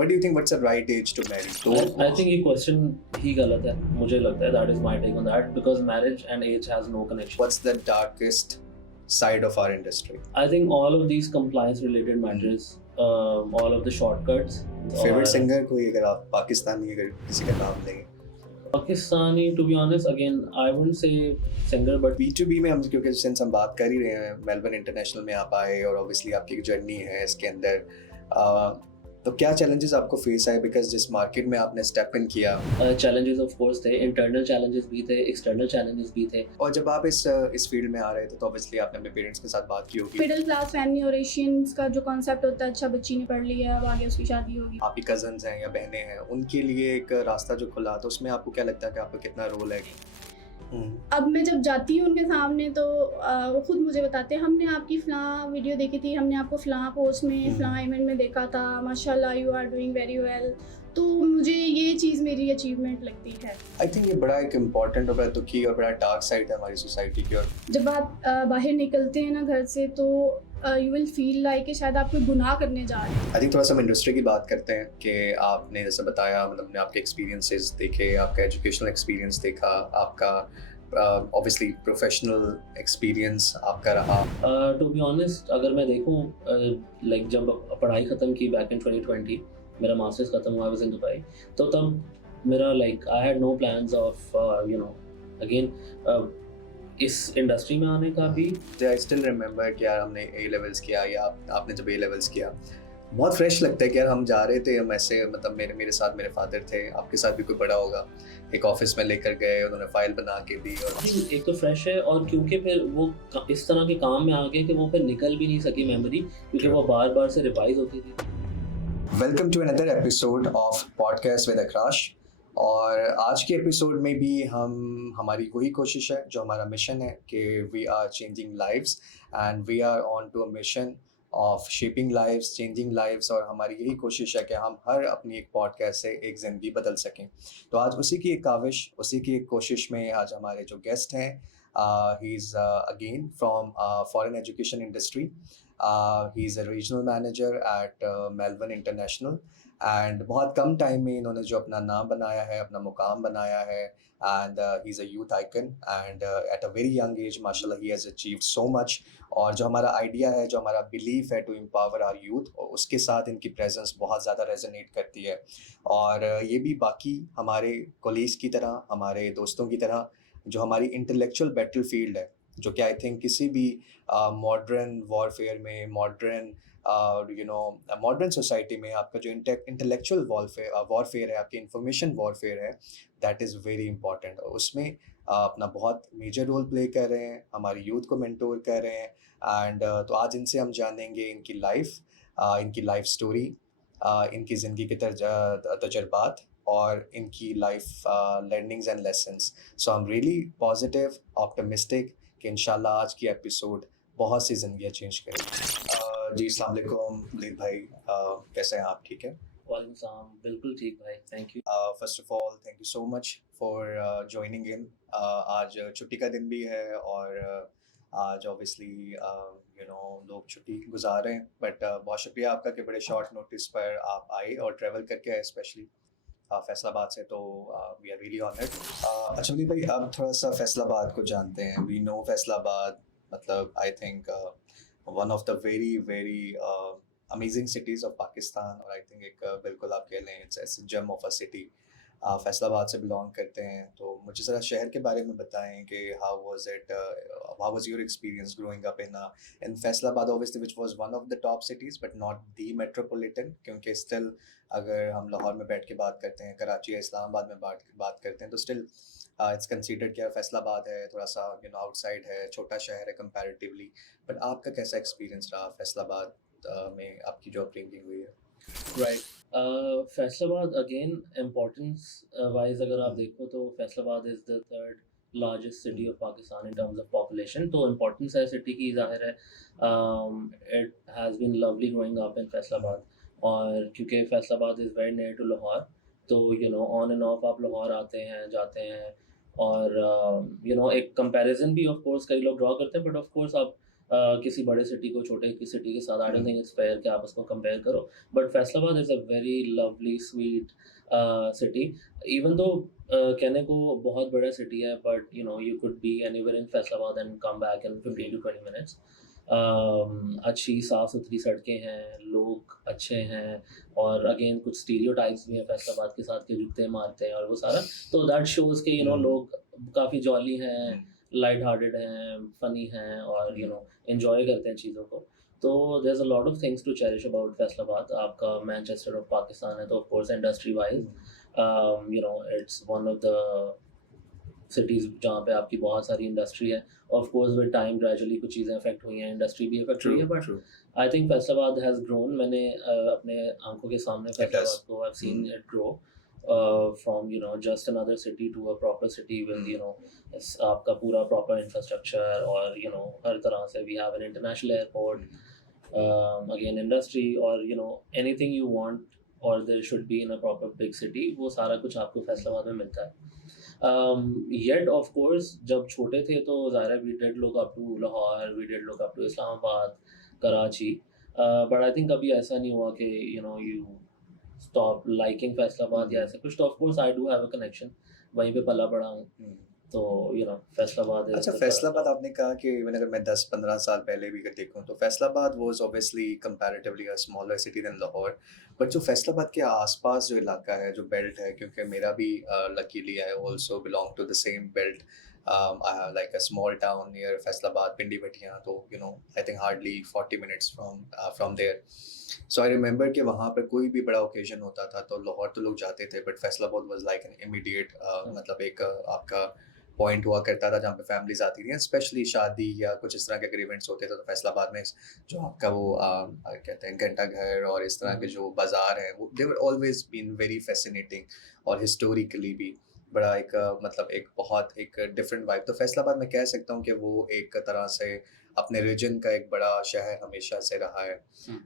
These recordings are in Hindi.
what do you think, what's the right age to marry? तो I think ये question ही गलत है, मुझे लगता है. That is my take on that, because marriage and age has no connection. what's the darkest side of our industry? I think all of these compliance related matters, all of the shortcuts. Favorite और singer कोई अगर आप पाकिस्तानी अगर किसी का नाम लेंगे? Pakistani, to be honest, again I wouldn't say singer, but B2B में हम क्योंकि सिंस हम बात कर ही रहे हैं, मेलबर्न इंटरनेशनल में आप आए और ऑब्वियसली आपकी जर्नी है इसके अंदर, तो क्या चैलेंजेस आपको फेस आए बिकॉज जिस मार्केट में आपने स्टेप इन किया? challenges of course थे, internal challenges भी थे, external challenges भी थे. और जब आप इस फील्ड में आ रहे थे तो ऑब्वियसली आपने अपने पेरेंट्स के साथ बात की होगी. मिडिल क्लास फैमिली और एशियंस का जो कॉन्सेप्ट होता है, अच्छा बच्ची ने पढ़ लिया अब आगे उसकी शादी होगी. आपकी कजन्स हैं या बहनें हैं, उनके लिए एक रास्ता जो खुला, तो उसमें आपको क्या लगता है कि आपका कितना रोल है? अब मैं जब जाती हूँ उनके सामने तो वो खुद मुझे बताते हैं, हमने आपकी फ़लाँ वीडियो देखी थी, हमने आपको फ़लाँ पोस्ट में फ़लाँ इवेंट में देखा था, माशाल्लाह you are doing very well. तो मुझे ये चीज़ मेरी अचीवमेंट लगती है. आई थिंक ये बड़ा एक इम्पॉर्टेंट और बड़ा दुखी और बड़ा डार्क साइड है हमारी सोसाइटी की. और जब आप बाहर निकलते हैं ना घर से तो यू विल फील लाइक कि शायद आप कोई गुनाह करने जा रहे हैं. आई थिंक थोड़ा सा हम इंडस्ट्री की बात करते हैं कि आपने जैसे बताया, मतलब हमने आपके एक्सपीरियंसेस देखे, आपका एजुकेशनल एक्सपीरियंस देखा, आपका ऑब्वियसली प्रोफेशनल एक्सपीरियंस आपका रहा. टू बी ऑनेस्ट, अगर मैं देखूँ, लाइक जब पढ़ाई ख़त्म की बैक इन 2020, मेरा मास्टर्स ख़त्म हुआ, आई वाज इन दुबई, तो तब मेरा like I had no plans of you know again इस इंडस्ट्री में आने का भी. आई स्टिल रिमेंबर कि यार हमने ए लेवल्स किया या आपने जब ए लेवल्स किया, बहुत फ्रेश लगता है कि यार हम जा रहे थे, हम ऐसे, मतलब मेरे साथ मेरे फादर थे, आपके साथ भी कोई बड़ा होगा, एक ऑफिस में लेकर गए, उन्होंने फाइल बना के दी. और एक तो फ्रेश है, और क्योंकि फिर वो इस तरह के काम में आ गए कि वो फिर निकल भी नहीं सकी मेमोरी, क्योंकि वो बार बार से रिवाइज होती थी. Welcome to another episode of podcast with Akrash. और आज के एपिसोड में भी हमारी वही कोशिश है जो हमारा मिशन है कि we are changing lives and we are on to a mission of shaping lives, changing lives. और हमारी यही कोशिश है कि हम हर अपनी एक पॉडकास्ट से एक ज़िंदगी बदल सकें. तो आज उसी की एक काविश, उसी की एक कोशिश में आज हमारे जो गेस्ट हैं, he is again from foreign education industry. He is a regional manager eight Melbourne international. And बहुत कम टाइम में इन्होंने जो अपना नाम बनाया है, अपना मुकाम बनाया है, and he is a youth icon and at a very young age माशाल्लाह he has achieved so much. और जो हमारा आइडिया है, जो हमारा बिलीफ है टू एम्पावर आवर यूथ, उसके साथ इनकी प्रेजेंस बहुत ज़्यादा रेजोनेट करती है. और ये भी बाकी हमारे कोलीग्स की तरह, हमारे दोस्तों की तरह, जो हमारी इंटेलेक्चुअल बैटल फील्ड है, जो कि आई थिंक किसी भी मॉडर्न वॉरफेयर में, मॉडर्न मॉडर्न सोसाइटी में आपका जो इंटेलेक्चुअल वॉरफेयर है, आपकी इंफॉर्मेशन वॉरफेयर है, दैट इज़ वेरी इंपॉर्टेंट. और उसमें अपना बहुत मेजर रोल प्ले कर रहे हैं, हमारी यूथ को मेंटोर कर रहे हैं. एंड तो आज इनसे हम जानेंगे इनकी लाइफ स्टोरी, इनकी ज़िंदगी के तजर्बात और इनकी life learnings and lessons. So I am really positive, optimistic कि इंशाल्लाह आज की एपिसोड बहुत सी ज़िंदगियाँ चेंज करेगी. जी अस्सलाम वालेकुम वलीद भाई, कैसे हैं आप? ठीक है? वालेकुम सलाम, बिल्कुल ठीक भाई, thank you. First of all thank you so much for joining in. आज छुट्टी का दिन भी है और आज ऑब्वियसली लोग छुट्टी गुजार रहे हैं, बट बहुत शुक्रिया आपका कि बड़े शॉर्ट नोटिस पर आप आए और ट्रैवल करके आए, स्पेशली फैसलाबाद से. तो वी आर रियली ऑनर्ड. अच्छा वलीद भाई, अब थोड़ा सा फैसलाबाद को जानते हैं. वी नो फैसलाबाद, मतलब I think one of the very very amazing cities of Pakistan. और आई थिंक एक बिल्कुल आप कह लें it's gem of a city. Faisalabad से बिलोंग करते हैं, तो मुझे ज़रा शहर के बारे में बताएं कि how was your experience growing up in Faisalabad, obviously which was one of the top cities but not the metropolitan. क्योंकि स्टिल अगर हम लाहौर में बैठ के बात करते हैं, कराची या इस्लामाबाद में बात करते हैं, तो स्टिल इट्स कंसीडर्ड कि फैसलाबाद है थोड़ा सा आउटसाइड है, छोटा शहर है कंपैरेटिवली. बट आपका कैसा एक्सपीरियंस रहा फैसलाबाद में आपकी जो अपब्रिंगिंग हुई है? Right. Faisalabad again importance wise अगर आप देखो तो Faisalabad is the third largest city of Pakistan in terms of population. तो इम्पोर्टेंस है सिटी की, ज़ाहिर है. It has been lovely growing up in Faisalabad. और क्योंकि Faisalabad is very near to Lahore, तो ऑन एंड ऑफ आप लाहौर आते हैं, जाते हैं. और एक कंपैरिजन भी ऑफ कोर्स कई लोग ड्रॉ करते हैं, बट ऑफ कोर्स आप किसी बड़े सिटी को छोटे की सिटी के साथ I don't think it's fair कि आप उसको कंपेयर करो, but Faisalabad is a very lovely sweet city, even though कहने को बहुत बड़ा सिटी है, but you know you could be anywhere in Faisalabad and come back in 15 to 20 minutes. अच्छी साफ़ सुथरी सड़कें हैं, लोग अच्छे हैं, और अगेन कुछ स्टीरियोटाइप्स भी हैं फैसलाबाद के साथ, के जूते मारते हैं और वो सारा, तो दैट शोज़ कि यू नो लोग काफ़ी जॉली हैं, लाइट हार्टेड हैं, फनी हैं, और यू नो एंजॉय करते हैं चीज़ों को। तो there is a lot of things to cherish about Faisalabad. आपका मैनचेस्टर ऑफ पाकिस्तान है, तो of course industry wise you know it's one of the cities जहाँ पे आपकी बहुत सारी इंडस्ट्री है। Of course with time gradually कुछ चीज़ें अफेक्ट हुई हैं, इंडस्ट्री भी अफेक्ट हुई है, but I think Faisalabad has grown. मैंने अपने आंखों के सामने फैसलाबाद को I have seen it grow from you know just another city to a proper city with you know आपका पूरा प्रॉपर इंफ्रास्ट्रक्चर, और यू नो हर तरह से we have an international airport, again industry, और you know anything you want और there should be in a proper big city, वो सारा कुछ आपको फैसलाबाद में मिलता है। येट ऑफ कोर्स जब छोटे थे तो ज़ाहिर है we did look up to Lahore, we did look up to Islamabad, Karachi, but I think कभी ऐसा नहीं हुआ कि you know you stop liking Faisalabad या ऐसा कुछ। तो of course I do have a connection, वहीं पे पला बड़ा हूँ, तो यू नो फैसलाबाद अच्छा, फैसलाबाद आपने कहा कि इवन अगर मैं 10-15 साल पहले भी अगर देखूं तो Faisalabad was obviously comparatively a smaller city than Lahore, but जो फैसलाबाद के आसपास जो इलाका है, जो बेल्ट है, क्योंकि मेरा भी luckily I also belong to the same belt, I have like a small town near Faisalabad, Pindi Bhattian, तो you know I think hardly 40 minutes from there. So I remember कि वहाँ पर कोई भी बड़ा ओकेजन होता था तो लाहौर तो लोग जाते थे, but Faisalabad was like an immediate मतलब एक आपका पॉइंट हुआ करता था जहाँ पे फैमिलीज आती थी, स्पेशली शादी या कुछ इस तरह के अगर इवेंट्स होते थे तो फैसलाबाद में जो आपका वो कहते हैं घंटा घर और इस तरह के जो बाजार हैं, वो they were always been very fascinating, और हिस्टोरिकली भी बड़ा एक मतलब एक बहुत एक डिफरेंट वाइब। तो फैसलाबाद मैं कह सकता हूँ कि वो एक तरह से अपने रीजन का एक बड़ा शहर हमेशा से रहा है,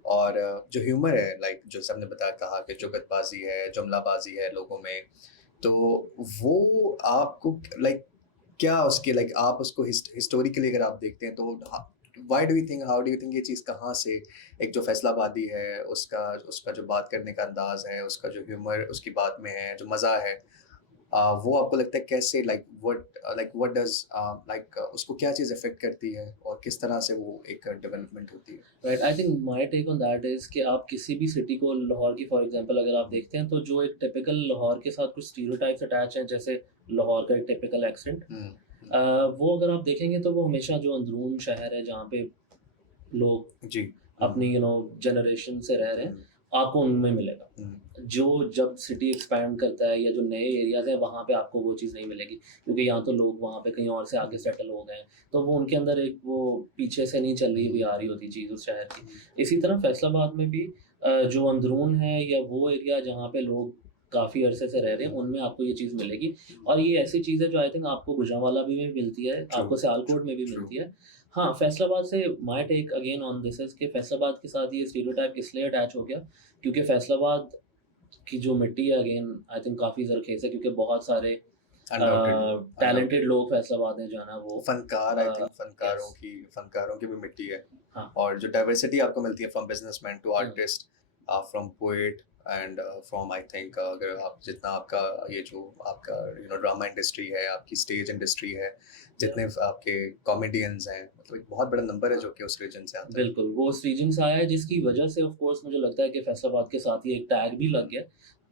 और जो ह्यूमर है, लाइक जो सबने बताया, कहा कि जुगतबाजी है, जुमलाबाजी है लोगों में, तो वो आपको लाइक क्या उसके लाइक आप उसको हिस्टोरिकली अगर आप देखते हैं तो why do you think, how do you think ये चीज़ कहाँ से एक जो फैसलाबादी है उसका उसका जो बात करने का अंदाज है, उसका जो ह्यूमर उसकी बात में है, जो मज़ा है, वो आपको लगता है कैसे लाइक व्हाट डज लाइक उसको क्या चीज़ अफेक्ट करती है और किस तरह से वो एक डेवलपमेंट होती है? Right, I think my take on that is कि आप किसी भी सिटी को, लाहौर की फॉर एग्जांपल अगर आप देखते हैं, तो जो एक टिपिकल लाहौर के साथ कुछ स्टीरियोटाइप्स अटैच हैं, जैसे लाहौर का एक टिपिकल एक्सेंट, वो अगर आप देखेंगे तो वो हमेशा जो अंदरून शहर है जहाँ पे लोग जी अपनी यू नो जनरेशन से रह रहे हैं, आपको उनमें मिलेगा। जो जब सिटी एक्सपैंड करता है या जो नए एरियाज़ हैं, वहाँ पे आपको वो चीज़ नहीं मिलेगी, क्योंकि यहाँ तो लोग वहाँ पे कहीं और से आके सेटल हो गए हैं, तो वो उनके अंदर एक वो पीछे से नहीं चल रही हुई आ रही होती चीज़ उस शहर की। इसी तरह फैसलाबाद में भी जो अंदरून है या वो एरिया जहाँ पे लोग काफ़ी अरसे से रह रहे हैं, उनमें आपको ये चीज़ मिलेगी, और ये ऐसी चीज़ है जो आई थिंक आपको गुजरांवाला भी मिलती है, आपको सियालकोट में भी मिलती है। हाँ, फैसलाबाद से my take again on this is कि फैसलाबाद के साथ ये स्टीरियोटाइप इसलिए अटैच हो गया क्योंकि फैसलाबाद की जो मिट्टी है अगेन आई थिंक काफ़ी ज़रखेज़ है, क्योंकि बहुत सारे टैलेंटेड लोग फैसलाबाद में जो है ना वो फनकार, आई थिंक फनकारों की भी मिट्टी है, हाँ, और जो डाइवर्सिटी आपको मिलती है from businessman to artist, from poet and from I think अगर आप जितना आपका ये जो आपका यू नो ड्रामा इंडस्ट्री है, आपकी स्टेज इंडस्ट्री है, जितने आपके कॉमेडियंस हैं, मतलब एक बहुत बड़ा नंबर है जो कि उस रीजन से आता है। बिल्कुल वो उस रीजन से आया है, जिसकी वजह से ऑफ कोर्स मुझे लगता है कि फैसलाबाद के साथ ये एक टैग भी लग गया।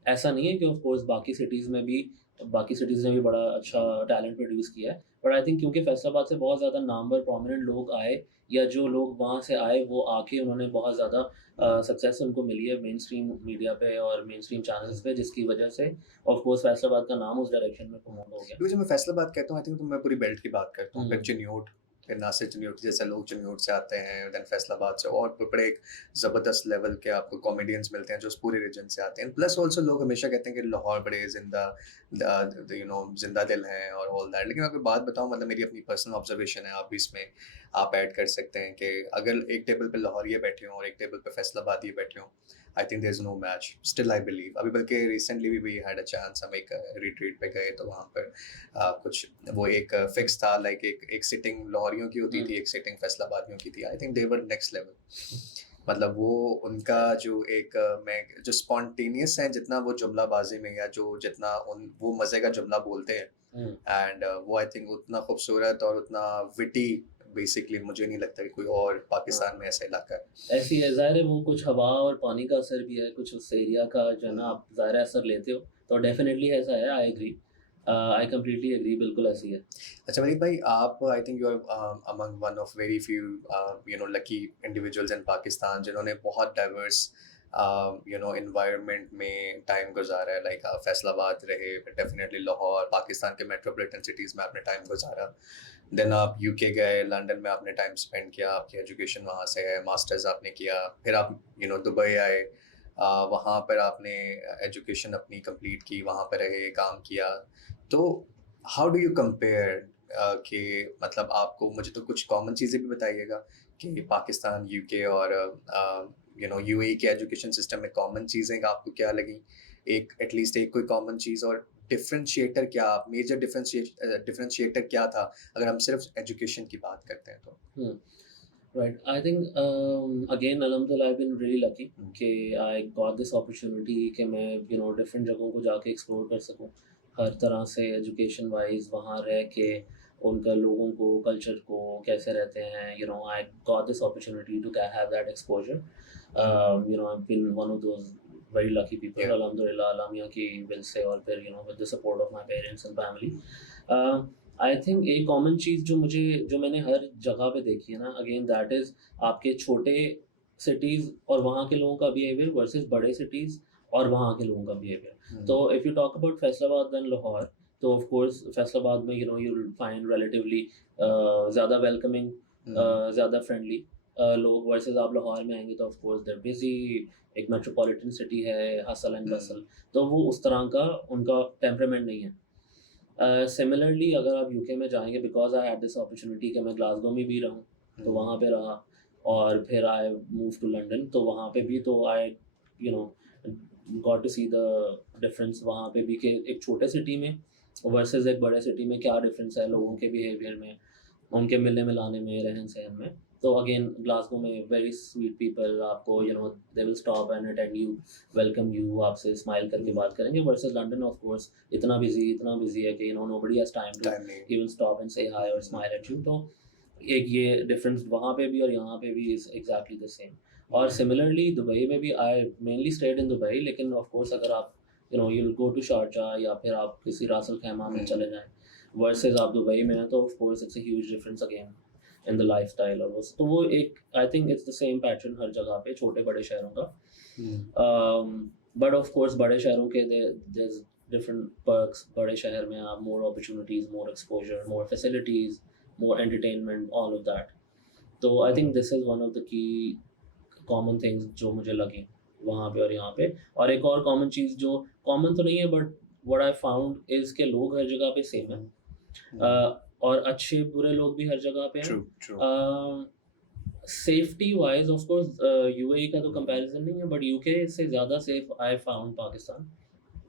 ऐसा नहीं है कि ऑफ कोर्स बाकी सिटीज़ ने भी बड़ा अच्छा टैलेंट प्रोड्यूस किया है, बट आई थिंक क्योंकि फैसलाबाद से बहुत ज़्यादा नामवर प्रोमिनेंट लोग आए, या जो लोग वहाँ से आए वो आके उन्होंने बहुत ज़्यादा सक्सेस उनको मिली है मेन स्ट्रीम मीडिया पे और मेन स्ट्रीम चैनल्स पे, जिसकी वजह से ऑफ कोर्स फैसलाबाद का नाम उस डायरेक्शन में प्रमोट हो गया। क्योंकि जब मैं फैसलाबाद कहता हूँ आई थिंक तो मैं पूरी बेल्ट की बात करता हूँ, फिर चिन्योट, फिर नासिर चिन्योट जैसे लोग चिन्योट से आते हैं, देन फैसलाबाद से, और बड़े एक ज़बरदस्त लेवल के आपको कॉमेडियंस मिलते हैं जो उस पूरे रीजन से आते हैं। प्लस ऑल्सो लोग हमेशा कहते हैं कि लाहौर बड़े यू नो जिंदा दिल हैं और ऑल दैट, लेकिन मैं आपको बात बताऊँ, मतलब मेरी अपनी पर्सनल ऑब्जर्वेशन है, आप भी इसमें आप ऐड कर सकते हैं कि अगर एक टेबल पे लाहौरिये बैठे हों और एक टेबल पे फैसलाबादी बैठे हों, I think there is no match still, I believe. अभी बल्कि रिसेंटली भी वी हैड अ चांस, हम एक रिट्रीट पे गए तो वहाँ पर कुछ वो एक फिक्स था, लाइक एक सिटिंग लाहौरियों की होती थी, एक सिटिंग फैसलाबादियों की थी। I think they were next level. मतलब वो उनका जो एक मैं जो स्पॉन्टेनियस है, जितना वो जुमलाबाजी में या जो जितना उन वो मज़े का जुमला बोलते हैं, एंड वो आई थिंक उतना खूबसूरत और उतना विटी बेसिकली मुझे नहीं लगता कि कोई और पाकिस्तान में ऐसा इलाका है। ऐसी है, ज़ाहिर है वो कुछ हवा और पानी का असर भी है, कुछ उस एरिया का जो है ना, आप ज़ाहिर है असर लेते हो, तो डेफिनेटली ऐसा है। I agree, I completely agree, बिल्कुल ऐसी है। अच्छा वलीद भाई, आप I think you are among one of very few you know lucky individuals in Pakistan जिन्होंने बहुत डाइवर्स यू नो इन्वायरमेंट में टाइम गुजारा है। लाइक आप फैसलाबाद रहे, डेफिनेटली लाहौर, पाकिस्तान के मेट्रोपॉलिटन सिटीज़ में आपने टाइम गुजारा, देन आप यूके गए, लंदन में आपने टाइम स्पेंड किया, आपकी एजुकेशन वहाँ से है, मास्टर्स आपने किया, फिर आप यू नो दुबई आए, वहाँ पर आपने एजुकेशन अपनी कंप्लीट की, वहाँ पर रहे, काम किया। तो हाउ डू यू कंपेयर कि मतलब आपको, मुझे तो कुछ कॉमन चीज़ें भी बताइएगा कि पाकिस्तान, यूके और यू नो यूएई के एजुकेशन सिस्टम में कॉमन चीज़ें आपको क्या लगी, एक एटलीस्ट एक कोई कॉमन चीज़, और डिफरेंशिएटर क्या, मेजर डिफरेंशिएटर क्या था अगर हम सिर्फ एजुकेशन की बात करते हैं तो। राइट, आई थिंक अगेन अल्हम्दुलिल्लाह आई बीन रियली लकी कि आई गॉट दिस अपॉर्चुनिटी कि मैं यू नो डिफरेंट जगहों को जाके एक्सप्लोर कर सकूं, हर तरह से एजुकेशन वाइज वहाँ रह के उनका लोगों को, कल्चर को, कैसे रहते हैं, you know I got this opportunity to have that exposure. You know I been one of those very lucky people, Yeah. अल्हम्दुलिल्लाह, अल्लाह मियां की विल से, और फिर you know with the support of my parents and family. I think एक कॉमन चीज़ जो मैंने हर जगह पे देखी है ना, अगेन दैट इज़ आपके छोटे सिटीज़ और वहाँ के लोगों का बिहेवियर वर्सेस बड़े सिटीज़ और वहाँ के लोगों का बिहेवियर। तो if you talk about Faisalabad and Lahore, तो ऑफ कोर्स फैसलाबाद में you know you will find relatively ज़्यादा वेलकमिंग, ज़्यादा फ्रेंडली लोग, वर्सेस आप लाहौर में आएंगे तो ऑफ कोर्स देयर बिजी, एक मेट्रोपॉलिटन सिटी है, हसल एंड बसल, तो वो उस तरह का उनका टेम्परामेंट नहीं है। सिमिलरली अगर आप यूके में जाएंगे, because I had this opportunity कि मैं ग्लासगो में भी रहूँ, तो वहाँ पे रहा, और फिर आई मूव टू लंदन, तो वहाँ पे भी तो I you know got to see the difference वहाँ पे भी, कि एक छोटे सिटी में वर्सेस एक बड़े सिटी में क्या डिफरेंस है लोगों के बिहेवियर में, उनके मिलने मिलाने में, रहन सहन में। तो अगेन ग्लासगो में वेरी स्वीट पीपल, आपको you know they will stop and attend you, welcome you, आपसे स्माइल करके बात करेंगे। वर्सेस लंदन ऑफ कोर्स इतना बिजी है कि you know nobody has time to time नहीं। Even stop and say hi और स्माइल एट यू। तो एक ये डिफरेंस वहाँ पे भी और यहाँ पे भी इज़ एग्जैक्टली द सेम। और सिमिलरली दुबई में भी I mainly stayed in Dubai, लेकिन ऑफ कोर्स अगर आप you know you will go to Sharjah या फिर आप किसी रासल खैमा में चले जाएं, वर्सेस आप दुबई में हैं, तो of course it's a huge difference again in the lifestyle. और तो वो एक I think it's the same pattern हर जगह पे, छोटे बड़े शहरों का। बट ऑफ कोर्स बड़े शहरों के देयर इज डिफरेंट पर्क्स, बड़े शहर में आप more opportunities, more exposure, more facilities, more entertainment, all of that. तो I think this is one of the key common things जो मुझे लगी वहाँ पे और यहाँ पे। और एक और कॉमन चीज़ जो कॉमन तो नहीं है, but what I found is के लोग हर जगह पे सेम है, और अच्छे बुरे लोग भी हर जगह पे ट्रू हैं। True. Safety wise of course UAE का तो कंपैरिजन नहीं है, बट यूके से ज़्यादा safe I found Pakistan.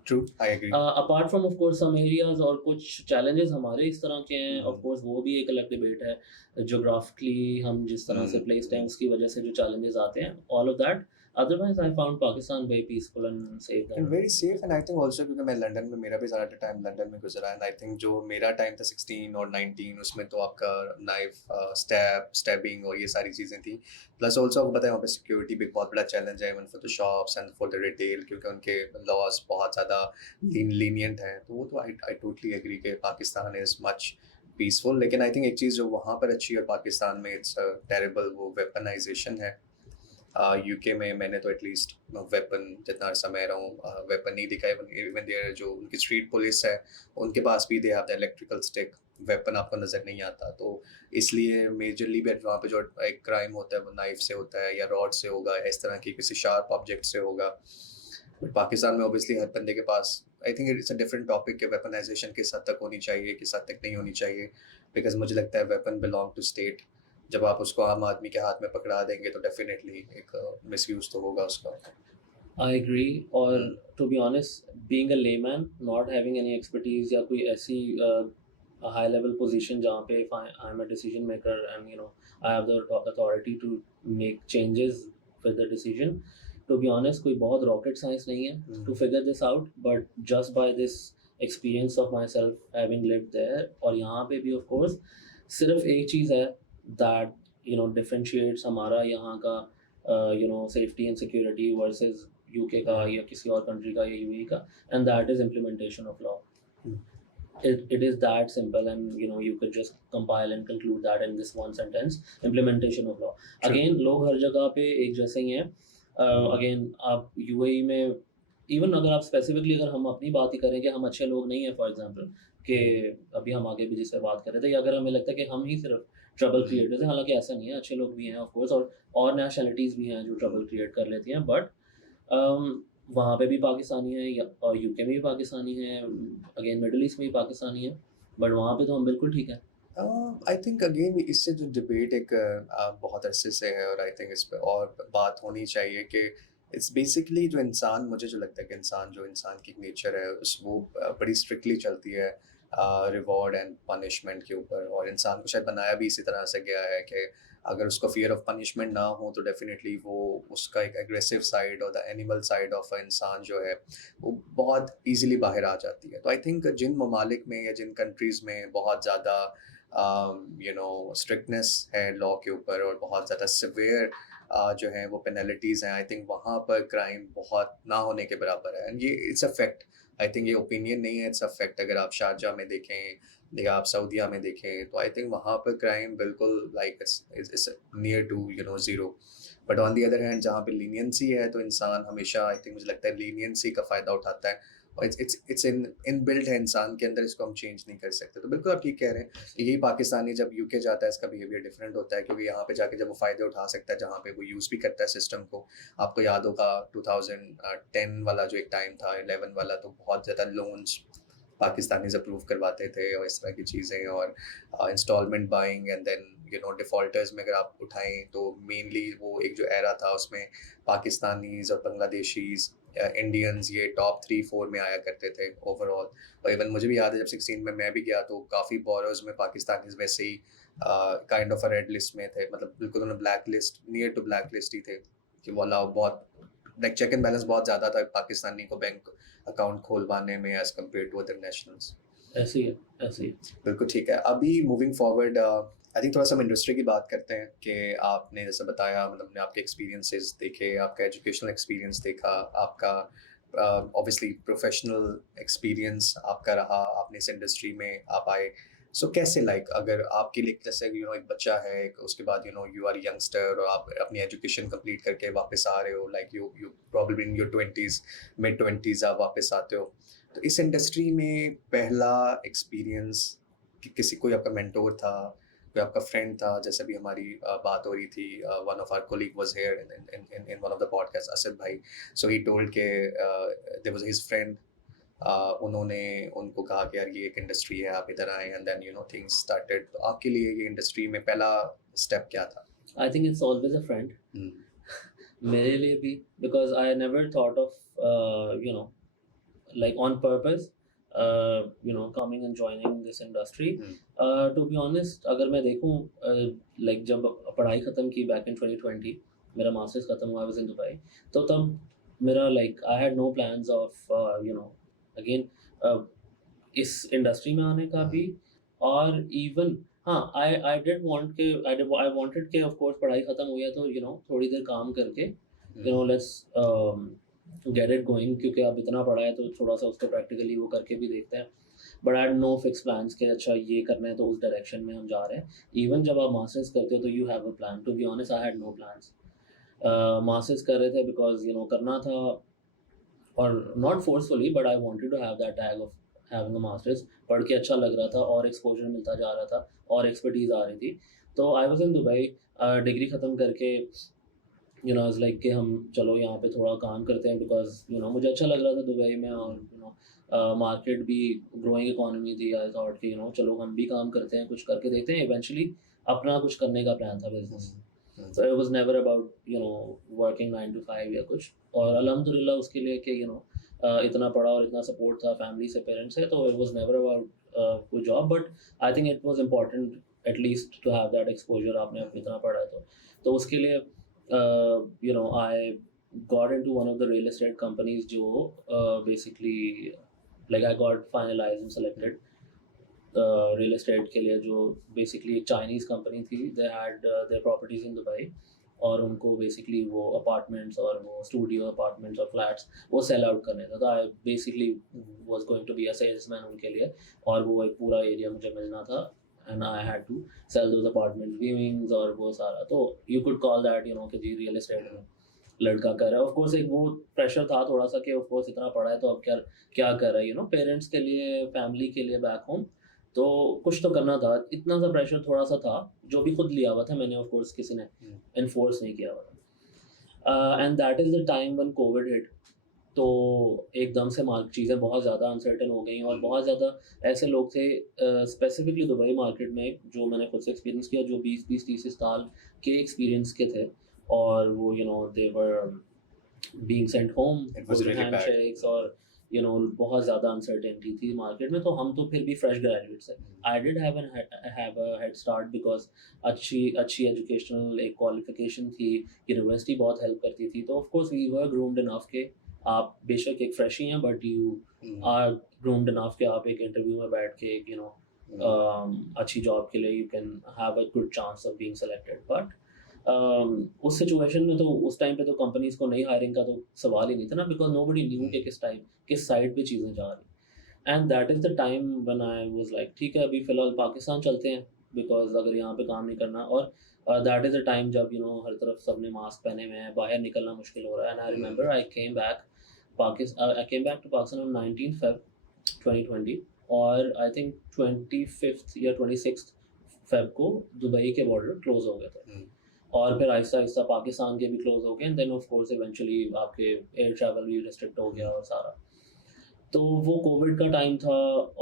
True, I agree. Apart from of course some areas और कुछ चैलेंजेस हमारे इस तरह के हैं, ऑफ कोर्स वो भी एक अलग डिबेट है, ज्योग्राफिकली हम जिस तरह से प्लेस हैं उसकी वजह से जो चैलेंजेस आते हैं, all of that. Otherwise I found Pakistan very peaceful and safe and very safe, and I think also क्योंकि मैं लंदन में, मेरा भी ज़्यादा टाइम लंदन में गुजरा है, एंड आई थिंक जो मेरा टाइम था 16 और 19, उसमें तो आपका नाइफ स्टैबिंग और ये सारी चीज़ें थी। प्लस ऑल्सो आपको पता है वहाँ पे सिक्योरिटी भी एक बहुत बड़ा चैलेंज है, even for the shops and for the retail, क्योंकि उनके लॉज बहुत ज़्यादा लीनियंट हैं। तो वो तो आई टोटली एग्री कि पाकिस्तान इज़ मच पीसफुल। लेकिन आई थिंक एक चीज़ जो वहाँ पर अच्छी है और पाकिस्तान में इट्स टेरेबल, वो वेपनाइजेशन है। यूके में मैंने तो एटलीस्ट वेपन, जितना अर्सा मैं रहा हूँ, वेपन नहीं दिखा। इवन देयर जो उनकी स्ट्रीट पुलिस है, उनके पास भी they have the electrical stick, weapon आपको नज़र नहीं आता। तो इसलिए मेजरली भी वहाँ पे जो एक क्राइम होता है वो नाइफ से होता है या रॉड से होगा, इस तरह की किसी शार्प ऑब्जेक्ट से होगा। बट पाकिस्तान में ऑब्वियसली हर बंदे के पास, I think it's a different topic कि वेपनाइजेशन किस हद तक होनी चाहिए, किस हद तक नहीं होनी चाहिए। बिकॉज मुझे लगता है वेपन बिलोंग टू स्टेट। जब आप उसको आम आदमी के हाथ में पकड़ा देंगे तो डेफिनेटली एक मिसयूज तो होगा उसका। I agree. और to be honest, being a layman, not having any expertise या कोई ऐसी हाई लेवल पोजीशन जहाँ पे if I am a decision maker and I have the authority to make changes with the decision, to be honest कोई बहुत रॉकेट साइंस नहीं है to figure this out, but just by this experience of myself having lived there. और यहाँ पे भी ऑफ कोर्स सिर्फ एक चीज़ है दैट डिफरेंशिएट्स हमारा यहाँ का safety and security versus UK का या किसी और कंट्री का या यूएई का, and that is implementation of law. It is that simple, and you could just compile and conclude that in this one sentence: implementation of law. Again, लोग हर जगह पे एक जैसे ही हैं. Again, आप यूएई में इवन अगर आप स्पेसिफिकली अगर हम अपनी बात ही करें कि हम अच्छे लोग नहीं हैं, फॉर एग्जांपल, कि अभी हम आगे भी जिससे बात कर रहे थे, या अगर हमें लगता है कि हम ही सिर्फ ट्रबल क्रिएटर्स हैं, हालांकि ऐसा नहीं है, अच्छे लोग भी हैं ऑफ कोर्स, और नेशनलिटीज़ भी हैं जो ट्रबल क्रिएट कर लेती हैं, बट वहाँ पे भी पाकिस्तानी है और यूके में भी पाकिस्तानी है, अगेन मिडिल ईस्ट में भी पाकिस्तानी है, बट वहाँ पे तो हम बिल्कुल ठीक है. आई थिंक अगेन इससे जो डिबेट एक बहुत अरसे से है, और आई थिंक इस पे और बात होनी चाहिए कि इट्स बेसिकली जो इंसान, मुझे जो लगता है कि इंसान जो इंसान की नेचर है वो बड़ी स्ट्रिक्टली चलती है रिवॉर्ड एंड पनिशमेंट के ऊपर, और इंसान को शायद बनाया भी इसी तरह से गया है कि अगर उसको फियर ऑफ पनिशमेंट ना हो तो डेफिनेटली वो उसका एक एग्रेसिव साइड और द एनिमल साइड ऑफ इंसान जो है वो बहुत इजीली बाहर आ जाती है. तो आई थिंक जिन ममालिक में या जिन कंट्रीज़ में बहुत ज़्यादा स्ट्रिक्टनेस है लॉ के ऊपर और बहुत ज़्यादा सिवियर जो है वो पेनल्टीज़ हैं, आई थिंक वहाँ पर क्राइम बहुत ना होने के बराबर है. एंड ये it's a fact, I think ये ओपिनियन नहीं है, इट्स अ फैक्ट. अगर आप शारजाह में देखें या आप सऊदीया में देखें तो आई थिंक वहाँ पर क्राइम बिल्कुल like it's near to zero. But on the other hand जहाँ पे लीनियंसी है तो इंसान हमेशा, आई थिंक मुझे लगता है, लीनियंसी का फ़ायदा उठाता है, और इट्स इन बिल्ट है इंसान के अंदर, इसको हम चेंज नहीं कर सकते. तो बिल्कुल आप ठीक कह रहे हैं. यही पाकिस्तानी जब यूके जाता है इसका बिहेवियर डिफरेंट होता है, क्योंकि यहाँ पे जाके जब वो फ़ायदे उठा सकता है जहाँ पे वो यूज़ भी करता है सिस्टम को. आपको याद होगा 2010 वाला जो एक टाइम था, 11 वाला, तो बहुत ज़्यादा लोन्स पाकिस्तानीज़ अप्रूव करवाते थे और इस तरह की चीज़ें, और installment buying and then defaulters में अगर आप उठाएं तो मेनली वो एक जो एरा था उसमें पाकिस्तानीज़ और बांग्लादेशीज़, इंडियंस, ये टॉप 3-4 में आया करते थे ओवरऑल. और इवन मुझे भी याद है जब 16 में मैं भी गया तो काफ़ी बोरोज में पाकिस्तानीज़ वैसे ही kind of a red list में थे, मतलब बिल्कुल उन्हें black list, near to black list ही थे, कि वो अलाउ बहुत लाइक चेक एंड बैलेंस बहुत ज़्यादा था पाकिस्तानी को बैंक अकाउंट खोलवाने में as compare to other nationals. ऐसे ही है, ऐसे ही. बिल्कुल ठीक है. अभी मूविंग फॉरवर्ड आई थिंक थोड़ा सा हम इंडस्ट्री की बात करते हैं कि आपने जैसे बताया, मतलब आपने आपके एक्सपीरियंसेस देखे, आपका एजुकेशनल एक्सपीरियंस देखा, आपका ऑब्वियसली प्रोफेशनल एक्सपीरियंस आपका रहा, आपने इस इंडस्ट्री में आप आए. सो कैसे, लाइक अगर आपके लिए जैसे एक बच्चा है, उसके बाद यू आर यंगस्टर और आप अपनी एजुकेशन कंप्लीट करके वापस आ रहे हो, like you probably in your 20s, mid 20s आप वापस आते हो, तो इस इंडस्ट्री में पहला एक्सपीरियंस किसी, कोई आपका मेंटोर था, कोई आपका फ्रेंड था, जैसे भी हमारी बात हो रही थी, one of our colleague was here in one of the podcast, Asad भाई. सो ही टोल्ड के देयर वाज हिज फ्रेंड, उन्होंने उनको कहा कि यार ये एक इंडस्ट्री है, आप इधर आए, एंड देन थिंग्स स्टार्टेड. तो आपके लिए ये इंडस्ट्री में पहला स्टेप क्या था? आई think it's always a friend. मेरे लिए भी, because I never thought of like on purpose coming and joining this industry. To be honest, अगर मैं देखूं, like जब पढ़ाई ख़त्म की back in 2020, मेरा मास्टर्स ख़त्म हुआ, I was in Dubai, तो तब मेरा like I had no plans of again इस इंडस्ट्री में आने का भी, और इवन हाँ, I did want के I wanted के of course पढ़ाई ख़त्म हुई है तो थोड़ी देर काम करके let's गेट इट गोइंग, क्योंकि अब इतना पढ़ा है तो थोड़ा सा उसको प्रैक्टिकली वो करके भी देखते हैं. But I had no fix plans कि अच्छा ये करना है तो उस डायरेक्शन में हम जा रहे हैं. इवन जब आप मास्टर्स करते हो तो you have a plan. To be honest, I had no plans. Masters कर रहे थे बिकॉज करना था, और not forcefully, but I wanted to have that tag of having a masters. पढ़ के अच्छा लग रहा था और एक्सपोजर मिलता जा रहा था और एक्सपर्टीज आ रही थी. तो आई वाज इन दुबई, डिग्री ख़त्म करके इज़ लाइक कि हम चलो यहाँ पे थोड़ा काम करते हैं, बिकॉज मुझे अच्छा लग रहा था दुबई में, और मार्केट भी ग्रोइंग इकोनॉमी थी. आई थॉट कि चलो हम भी काम करते हैं, कुछ करके देखते हैं. इवेंचुअली अपना कुछ करने का प्लान था, business. So it was never about working 9 to 5 या कुछ. और अल्हम्दुलिल्लाह उसके लिए कि इतना पढ़ा और इतना सपोर्ट था फैमिली से, पेरेंट्स से, तो it was never about कोई job. But I think it was important at least to have that exposure. आपने इतना पढ़ा है तो उसके लिए I got into one of the real estate companies जो basically like I got finalized and selected real estate के लिए, जो basically एक Chinese company थी. They had their properties in Dubai और उनको basically वो apartments और वो studio apartments और flats वो sell out करने थे. तो I basically was going to be a salesman उनके लिए, और वो एक पूरा area मुझे मिलना था and I had to sell those apartments, viewings और वो सारा. तो you could call that कि जी real estate में लड़का कर रहा है. ऑफ कोर्स एक वो प्रेशर था थोड़ा सा कि ऑफ कोर्स इतना पढ़ा है तो अब क्या क्या कर रहा है पेरेंट्स के लिए, फैमिली के लिए बैक होम, तो कुछ तो करना था. इतना सा प्रेशर थोड़ा सा था जो भी खुद लिया हुआ था मैंने, ऑफ कोर्स किसी ने इन्फोर्स नहीं किया हुआ था. And that is the time when Covid hit. तो एकदम से चीज़ें बहुत ज़्यादा अनसर्टेन हो गई और बहुत ज़्यादा ऐसे लोग थे स्पेसिफिकली दुबई मार्केट में, जो मैंने खुद से एक्सपीरियंस किया, जो 20-30 साल के एक्सपीरियंस के थे, और वो they were being sent home It was for really bad. handshakes और बहुत ज़्यादा अनसर्टेनिटी थी मार्केट में. तो हम तो फिर भी फ्रेश ग्रेजुएट्स हैं. I did have a head start because अच्छी एजुकेशनल एक क्वालिफिकेशन थी, यूनिवर्सिटी बहुत हेल्प करती थी. तो of course we were groomed enough के आप बेशक एक फ्रेश ही हैं, but you are groomed enough के आप एक इंटरव्यू में बैठ के अच्छी जॉब के लिए you can have a good chance of being selected. But उस सिचुएशन में तो उस टाइम पे तो कंपनीज को नई हायरिंग का तो सवाल ही नहीं था ना, बिकॉज नोबडी न्यू कि किस साइड पे चीज़ें जा रही. And that is the time when I was like ठीक है अभी फ़िलहाल पाकिस्तान चलते हैं, बिकॉज अगर यहाँ पे काम नहीं करना. और दैट इज़ द टाइम जब हर तरफ सब ने मास्क पहने हुए हैं, बाहर निकलना मुश्किल हो रहा है. And I remember I came back to Pakistan on 19 Feb 2020, और आई थिंक 25th या 26th Feb को दुबई के बॉर्डर क्लोज हो गए थे. और फिर आहिस्ता आहिस्ता पाकिस्तान के भी क्लोज हो गए. And then of course eventually आपके एयर ट्रैवल भी रिस्ट्रिक्ट हो गया और सारा. तो वो कोविड का टाइम था,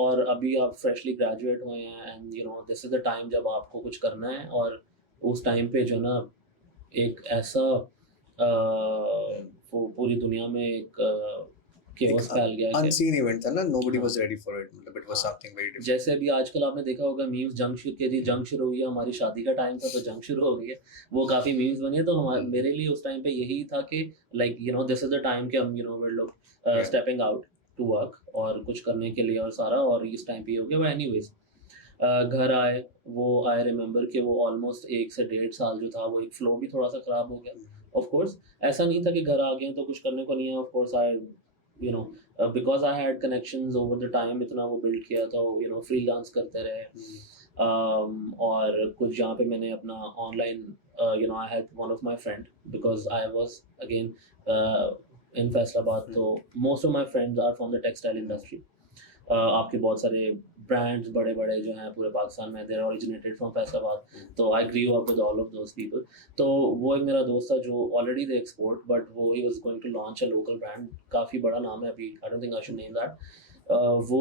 और अभी आप फ्रेशली ग्रेजुएट हुए हैं, and this is the time जब आपको कुछ करना है. और उस टाइम पे जो ना एक ऐसा वो पूरी दुनिया में एक chaos फैल गया कि unseen event था ना, nobody was ready for it. मतलब it was something very different. जैसे अभी आजकल आपने देखा होगा मीम्स, जंग शुरू हुई है, हमारी शादी का टाइम था तो जंग शुरू हो गई है, वो काफ़ी मीम्स बनी है. तो मेरे लिए उस टाइम पे यही था कि like this is the time कि हम वी लोग स्टेपिंग आउट टू वर्क और कुछ करने के लिए और सारा, और इस टाइम पे हो गया. बट एनीवेज घर आए, वो आई रिमेंबर कि वो ऑलमोस्ट 1 से 1.5 साल जो था वो एक फ्लो भी थोड़ा सा ख़राब हो गया. ऑफ कोर्स ऐसा नहीं था कि घर आ गए तो कुछ करने को नहीं है. Of course I because I had connections over the time, इतना वो build किया था, freelance करते रहे. और कुछ जहाँ पे मैंने अपना online I had one of my friend, because I was again in Faisalabad, so most of my friends are from the textile industry. आपके बहुत सारे ब्रांड्स बड़े बड़े जो हैं पूरे पाकिस्तान में, they are originated from Faisalabad. तो I grew up with all of those people. तो वो एक मेरा दोस्त था जो already they export, but वो he was going to launch a local brand, काफ़ी बड़ा नाम है अभी, I don't think I should name that. वो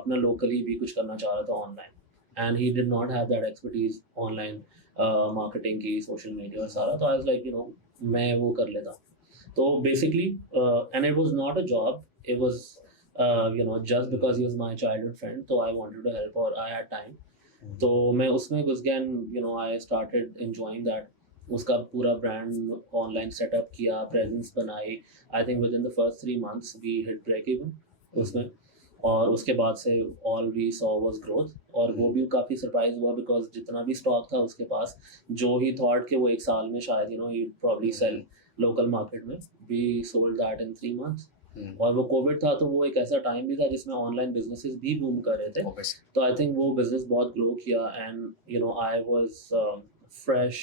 अपना locally भी कुछ करना चाह रहा था online, and he did not have that expertise online marketing की, social media और सारा. तो I was like मैं वो कर लेता. तो basically and it was not a job, it was just because he was my childhood friend, so I wanted to help or I had time. तो मैं उसमें घुस गया and I started enjoying that. उसका पूरा brand online setup किया, presence बनाई. I think within the first 3 months we hit break even उसमें, और उसके बाद से all we saw was growth. और वो भी काफ़ी surprise हुआ because जितना भी stock था उसके पास, जो ही thought कि वो 1 साल में शायद he'd probably sell local market में, we sold that in 3 months. और वो कोविड था तो वो एक ऐसा टाइम भी था जिसमें ऑनलाइन बिजनेसेस भी बूम कर रहे थे. तो आई थिंक वो बिजनेस बहुत ग्रो किया. And I was fresh